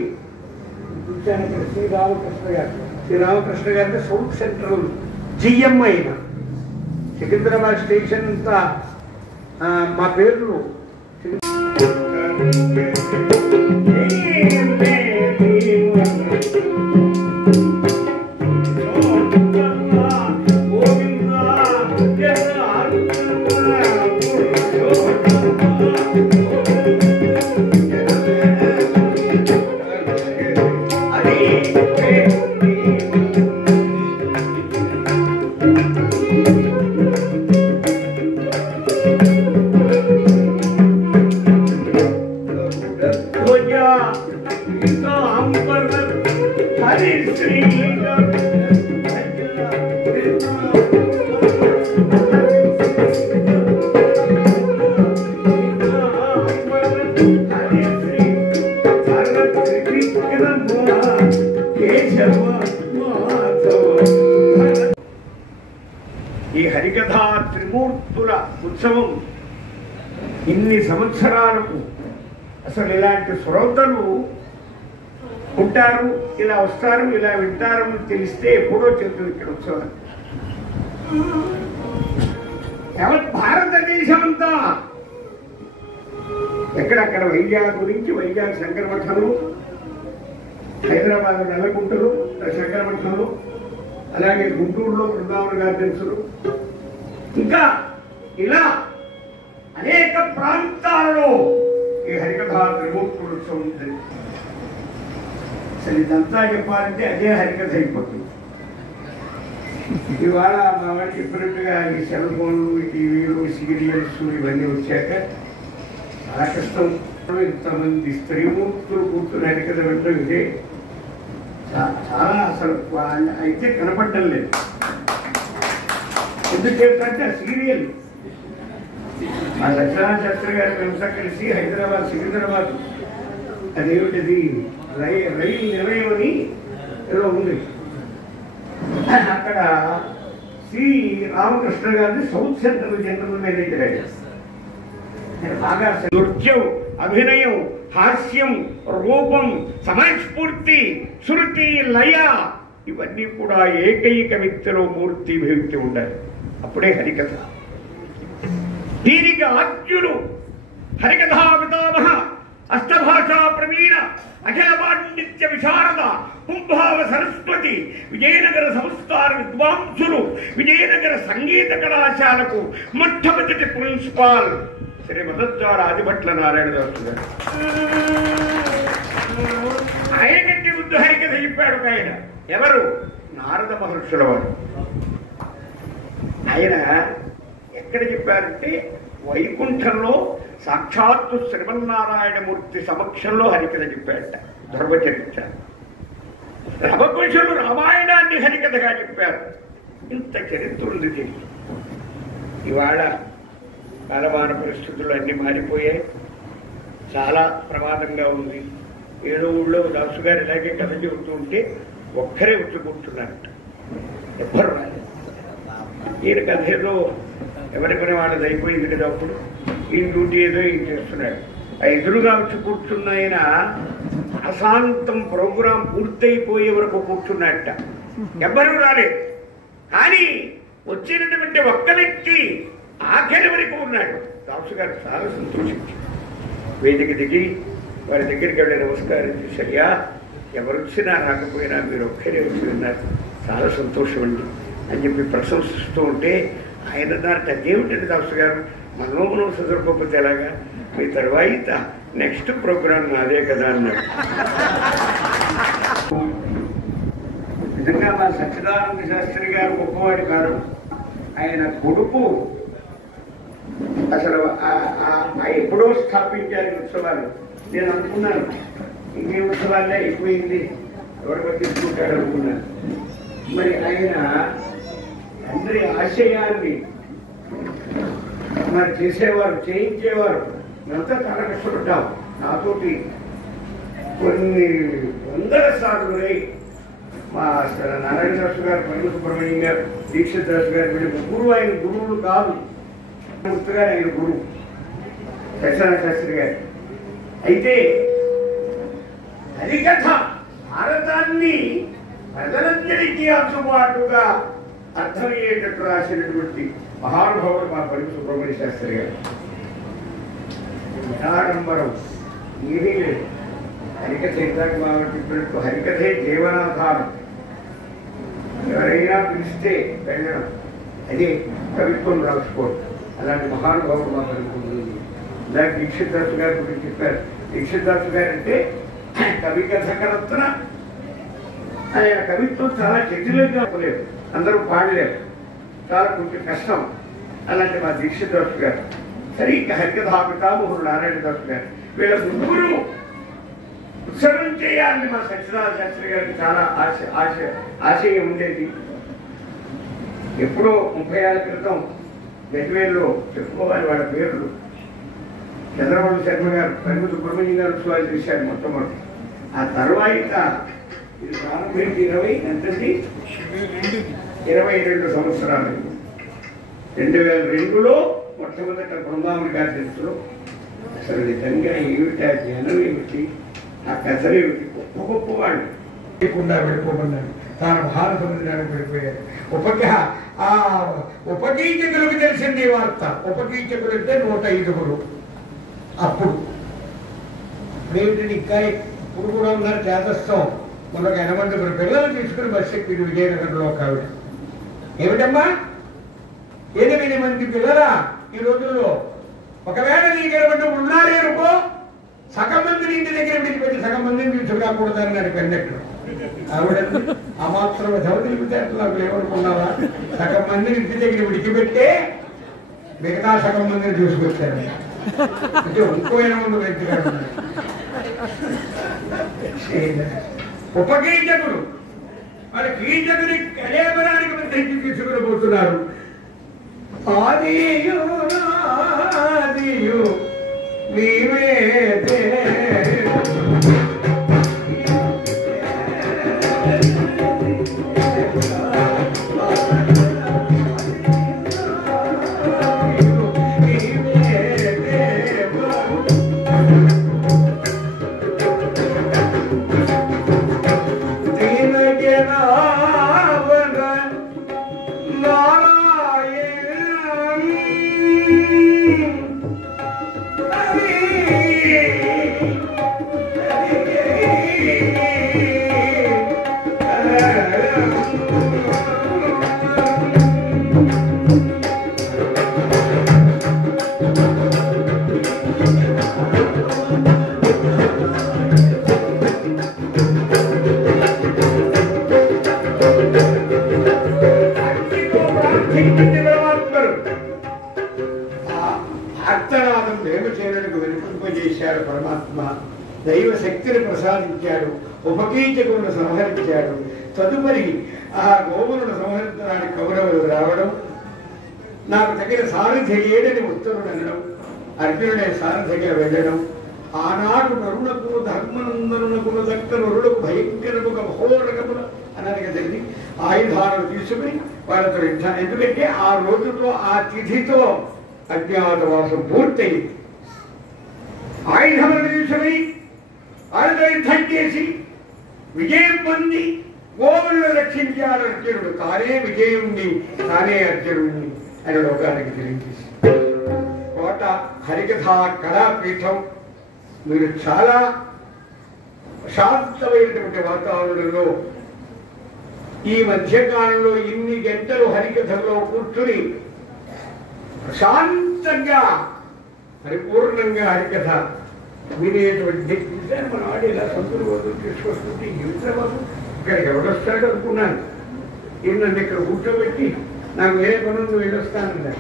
చూశాను. శ్రీరామకృష్ణ గారిని సౌత్ సెంట్రల్ జిఎం అయిన సికింద్రాబాద్ స్టేషన్ అంతా మా పేర్లు ఈ హరికథా త్రిమూర్తుల ఉత్సవం ఇన్ని సంవత్సరాలకు అసలు ఇలాంటి శ్రోతలు ఉంటారు, ఇలా వస్తారు, ఇలా వింటారు అని తెలిస్తే ఎప్పుడో చెప్తుంది ఇక్కడ ఉత్సవం. యావత్ భారతదేశం అంతా ఎక్కడక్కడ వైజాగ్ గురించి, వైజాగ్ శంకరమఠంలో, హైదరాబాద్ నల్లకుంటలు శంకరమఠంలో, అలాగే గుంటూరులో బృందావన గార్డెన్స్లు, ఇంకా ఇలా అనేక ప్రాంతాలలో ఈ హరికథా త్రిమూర్తులోత్సవం ఉంటుంది. అసలు ఇదంతా చెప్పాలంటే అదే హరికథ అయిపోతుంది. ఇవాళ మా వాడు చెప్పినట్టుగా ఈ సెల్ ఫోన్లు, టీవీలు, సీరియల్స్ ఇవన్నీ వచ్చాక చాలా కష్టం. ఇంతమంది స్త్రీమూర్తులు కూర్చుని హరికథ వింటాం. ఇదే చాలా అసలు అయితే కనపడటం లేదు. ఎందుకంటే ఆ సీరియల్ మా సత్యనారాయణ శాస్త్రి గారి వెంట కలిసి హైదరాబాద్ సికింద్రాబాద్ అదేమిటిది రైలు నిలయం అని ఏదో ఉంది. అక్కడ శ్రీ రామకృష్ణ గారిని సౌత్ సెంట్రల్ జనరల్ మేనేజర్ అయ్యారు. బాగా నృత్యం, అభినయం, హాస్యం, రూపం, సమయస్ఫూర్తి, శృతి, లయ ఇవన్నీ కూడా ఏకైక వ్యక్తిలో మూర్తి భక్తి ఉండాలి. అప్పుడే హరికథ. దీనికి ఆద్యులు హరికథా పితామహ, అష్టభాషా ప్రవీణ, అఖిల పాండిత్య విశారద, కుంభావ సరస్వతి, విజయనగర సంస్థాన విద్వాంసులు, విజయనగర సంగీత కళాశాలకు మొట్టమొదటి ప్రిన్సిపాల్ శ్రీ మదద్వార ఆదిభట్ల నారాయణ దాసు గారు. ఆయన కంటే ముందు హరికథ చెప్పాడు ఆయన. ఎవరు? నారద మహర్షుల వారు. ఆయన ఎక్కడ చెప్పారంటే వైకుంఠంలో సాక్షాత్తు శ్రీమన్నారాయణమూర్తి సమక్షంలో హరికథ చెప్పాడట. ధర్మచరిత్ర. రమకుశులు రామాయణాన్ని హరికథగా చెప్పారు. ఇంత చరిత్ర ఉంది దీనికి. ఇవాళ కాలమాన పరిస్థితులు అన్నీ మారిపోయాయి. చాలా ప్రమాదంగా ఉంది. ఏదో ఊళ్ళో దాసు గారు ఇలాగే కథ చెబుతూ ఉంటే ఒక్కరే వచ్చి కూర్చున్నారట. ఎవ్వరు రాలేదు. ఈయన కథ ఏదో ఎవరి పని వాళ్ళది అయిపోయింది కదా. అప్పుడు ఈయన డ్యూటీ ఏదో ఈయన చేస్తున్నాడు. ఆ ఎదురుగా వచ్చి కూర్చున్న ఆయన అశాంతం ప్రోగ్రాం పూర్తయిపోయే వరకు కూర్చున్నట్ట. ఎవ్వరూ రాలేదు. కానీ వచ్చినటువంటి ఒక్క వ్యక్తి ఆఖరి వరకు ఉన్నాడు. దాసు గారు చాలా సంతోషించారు. వేదిక దిగి వారి దగ్గరికి వెళ్ళి నమస్కారం చేశాయ్యా, ఎవరు వచ్చినా రాకపోయినా మీరు ఒక్కరే వచ్చి ఉన్నారు, చాలా సంతోషం అండి అని చెప్పి ప్రశంసిస్తూ ఉంటే ఆయన అన్నారట, అదేమిటండి దాసు గారు, మనోమనం చదువుకోకపోతే ఎలాగా, మీ తర్వాత నెక్స్ట్ ప్రోగ్రాం నాదే కదా అన్నాడు. నిజంగా మా సత్యనారాయణ శాస్త్రి గారు గొప్పవాడి కాదు. ఆయన కొడుకు అసలు ఎప్పుడో స్థాపించారు ఉత్సవాలు. నేను అనుకున్నాను ఇంకే ఉత్సవాలే అయిపోయింది, ఎవరు పట్టించుకుంటాడు అనుకున్నాను. మరి ఆయన తండ్రి ఆశయాన్ని మరి చేసేవారు, చేయించేవారు. మేమంతా చాలా కష్టపడ్డాం. నాతోటి కొన్ని వందల సార్లు మా నారాయణ దాసు గారు, పల్లి సుబ్రహ్మణ్యం గారు, దీక్షిత్ దాసు గారు, వీళ్ళు ముగ్గురు ఆయన గురువులు కాదు. గారు ఆయన గురువు సత్యనారాయణ శాస్త్రి గారు. అయితే హరికథ భారతాన్ని ప్రజలందరికీ అందుబాటుగా అర్థమయ్యేటట్టు రాసినటువంటి మహానుభావుడు మా పల్లి సుబ్రహ్మణ్య శాస్త్రి గారు. నిరాడంబరం ఏమీ లేదు. హరికథ ఇందాక బాగా చెప్పినట్టు హరికథే జీవనాధారం. ఎవరైనా పిలిస్తే వెళ్ళడం, అదే కవిత్వం రాసుకోవడం. అలాంటి మహానుభావుడు మా పలుకుంటుంది. ఇందాక దీక్షిత్ దాసు గారి గురించి చెప్పారు. దీక్షిత్ దాసు గారు అంటే కవి కథకరత్న. ఆయన కవిత్వం చాలా జటిలంగా లేదు, అందరూ పాడలేరు, చాలా కొంచెం కష్టం. అలాంటి మా దీక్షిత్ దాసు గారు. సరే, ఇంకా హరికథా పితామహుడు నారాయణ దాసు గారు. వీళ్ళ ముగ్గురు ఉత్సవం చేయాలని మా సత్యనారాయణ శాస్త్రి గారికి చాలా ఆశయం ఉండేది. ఎప్పుడో 30 ఏళ్ల క్రితం గజ్వేల్లో చెప్పుకోవాలి వాళ్ళ పేర్లు. చంద్రబాబు శర్మ గారు, పల్లి సుబ్రహ్మణ్యం గారు ఉత్సవాలు చేశారు మొట్టమొదటి. ఆ తర్వాత ఇది ప్రారంభించి 22 సంవత్సరాలు. 2002లో మొట్టమొదట బృందావన గార్డెన్స్లో. అసలు నిజంగా ఏమిటి ఆ జనం, ఏమిటి ఆ కథలేమిటి, గొప్ప గొప్ప వాళ్ళు లేకుండా వెళ్ళిపోమన్నారు. తాను భారత సముద్రానికి వెళ్ళిపోయారు. ఉపకీచకులకు తెలిసింది వార్త. ఉపకీచకులు అంటే 105. అప్పుడు ఏమిటండి ఇంకా ఇప్పుడు కూడా ఉన్నారు చేతస్థం. మొన్న 80 పిల్లలు తీసుకుని బస్సు ఎక్కింది విజయనగరంలో ఒక ఆవిడ. ఏమిటమ్మా 8 మంది పిల్లలా ఈ రోజుల్లో? ఒకవేళ నీకు 80 ఉన్నారే అనుకో, సగం మందిని ఇంటి దగ్గర విడిచిపెట్టి సగం మందిని తీసుకురాకూడదని నాకు అన్నట్లు. ఆవిడ ఆ మాత్రం చదువుతుంటే అట్లా ఏమనుకున్నావా? సగం మందిని ఇంటి దగ్గర విడిచిపెట్టే మిగతా సగం మందిని చూసుకొచ్చారు. అంటే ఇంకో 8 వ్యక్తిగా ఉపకీచకుడు మరి కీచకుని కళేబరానికి మంత్రించి తీసుకుని పోతున్నారు. ఆదియు నాదియు నీవే అర్థనాదం దేవసేనులకు వెనుకుంపజేశాడు పరమాత్మ. దైవ శక్తిని ప్రసాదించాడు. ఉపకీచకులను సంహరించాడు. తదుపరి ఆ గోవులను సంహరించడానికి కౌరవులు రావడం, నాకు తగిన సారథి ఏడని ఉత్తరుడు అనడం, అర్జునుడే సారథిగా వెళ్ళడం, ఆనాడు నరులకు ధర్మనందనులకు దక్క నరులకు భయంకరముగా హోరగముల అన్నది కదండి. ఆయుధాలను తీసుకుని వాళ్ళతో యుద్ధం. ఎందుకంటే ఆ రోజుతో ఆ తిథితో అజ్ఞాతవాసం పూర్తయింది. ఆయుధములను తీసుకుని వాళ్ళతో యుద్ధం చేసి విజయం పొంది గోవులను రక్షించాడు అర్జునుడు. తానే విజయుణ్ణి, తానే అర్జునుణ్ణి అని లోకానికి తెలియజేసి కోట హరికథా కళాపీఠం. మీరు చాలా శాంతమైనటువంటి వాతావరణంలో ఈ మధ్యకాలంలో ఇన్ని గంటలు హరికథలో కూర్చుని ప్రశాంతంగా పరిపూర్ణంగా హరికథ వినేటువంటి మన వాడు ఇలా సొంతలు వదులు తీసుకొస్తుంటే యువతబాబు ఇక్కడికి ఎవడొస్తాడు అనుకున్నాను. నేను నన్ను ఇక్కడ కూర్చోబెట్టి నాకు వేరే పనులు వెళ్ళొస్తానన్నా.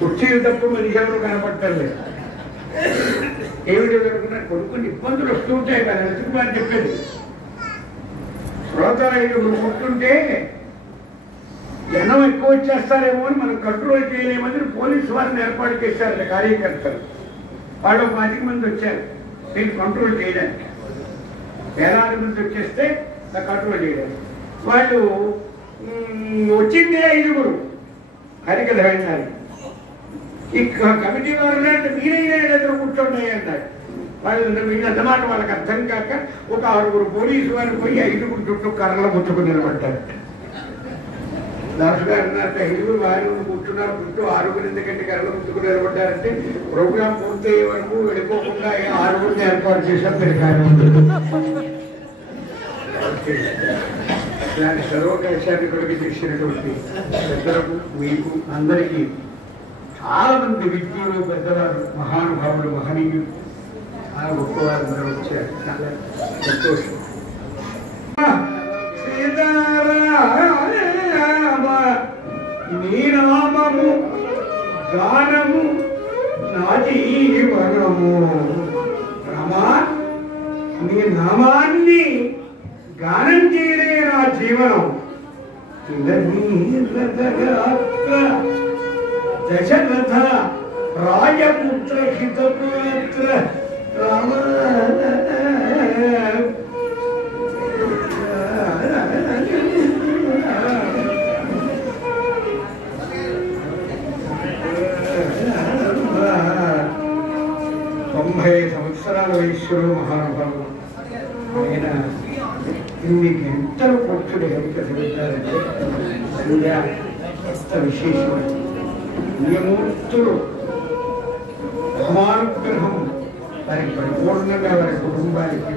కుర్చీలు తప్ప మనిషి ఎవరు కనపడటం లేదు. ఏమిటి అనుకున్నాను, కొన్ని ఇబ్బందులు వస్తూ ఉంటాయి కదా వెతుకుమని చెప్పేది. శ్రోతలు కూర్చుంటే జనం ఎక్కువ వచ్చేస్తారేమో అని మనం కంట్రోల్ చేయలేమని పోలీసు వారిని ఏర్పాటు చేశారు కార్యకర్తలు. వాళ్ళు 10 మంది వచ్చారు దీన్ని కంట్రోల్ చేయడానికి. వేలాది మంది వచ్చేస్తే కంట్రోల్ చేయడానికి వాళ్ళు వచ్చిందే 5 హరికథ వెళ్ళాలి. ఈ కమిటీ వారు మీరైనా ఎదురు కూర్చోండి అన్నాడు. వాళ్ళు వీళ్ళన్నమాట వాళ్ళకి అర్థం కాక ఒక 6 పోలీసు వారు పోయి 5 చుట్టూ కర్రలు ముచ్చుకుని నిలబడ్డారు. దాసు గారు అన్నట్టు 5 వారు కూర్చున్నారు, చుట్టూ 6 ఎందుకంటే కర్రలు ముచ్చుకుని నిలబడ్డారంటే ప్రోగ్రాం పూర్తయ్యే వరకు వెళ్ళిపోకుండా 6 ఏర్పాటు చేశారు. మీరు ఇలాంటి సర్వకాశాన్ని కొరకు చేసినటువంటి పెద్దలకు మీకు అందరికీ చాలా మంది విద్యులు పెద్దవారు మహానుభావులు మహనీయులు గొప్పవారు అందరూ వచ్చారు. చాలా సంతోషం. నీ నామము గానము నా జీవనము. రమా, నీ నామాన్ని గానం చేయలే నా జీవనం. దశరథ రాజపుత్ర హితపుత్ర రామ సంవత్సరాల వయస్సులో మహానుభావులు ఆయన ఇన్ని గంటలు కూర్చుని హరికథ వింటారంటే ఎంత విశేషం. నియమూర్తులు అమానుగ్రహం వారికి పరిపూర్ణంగా వారి కుటుంబానికి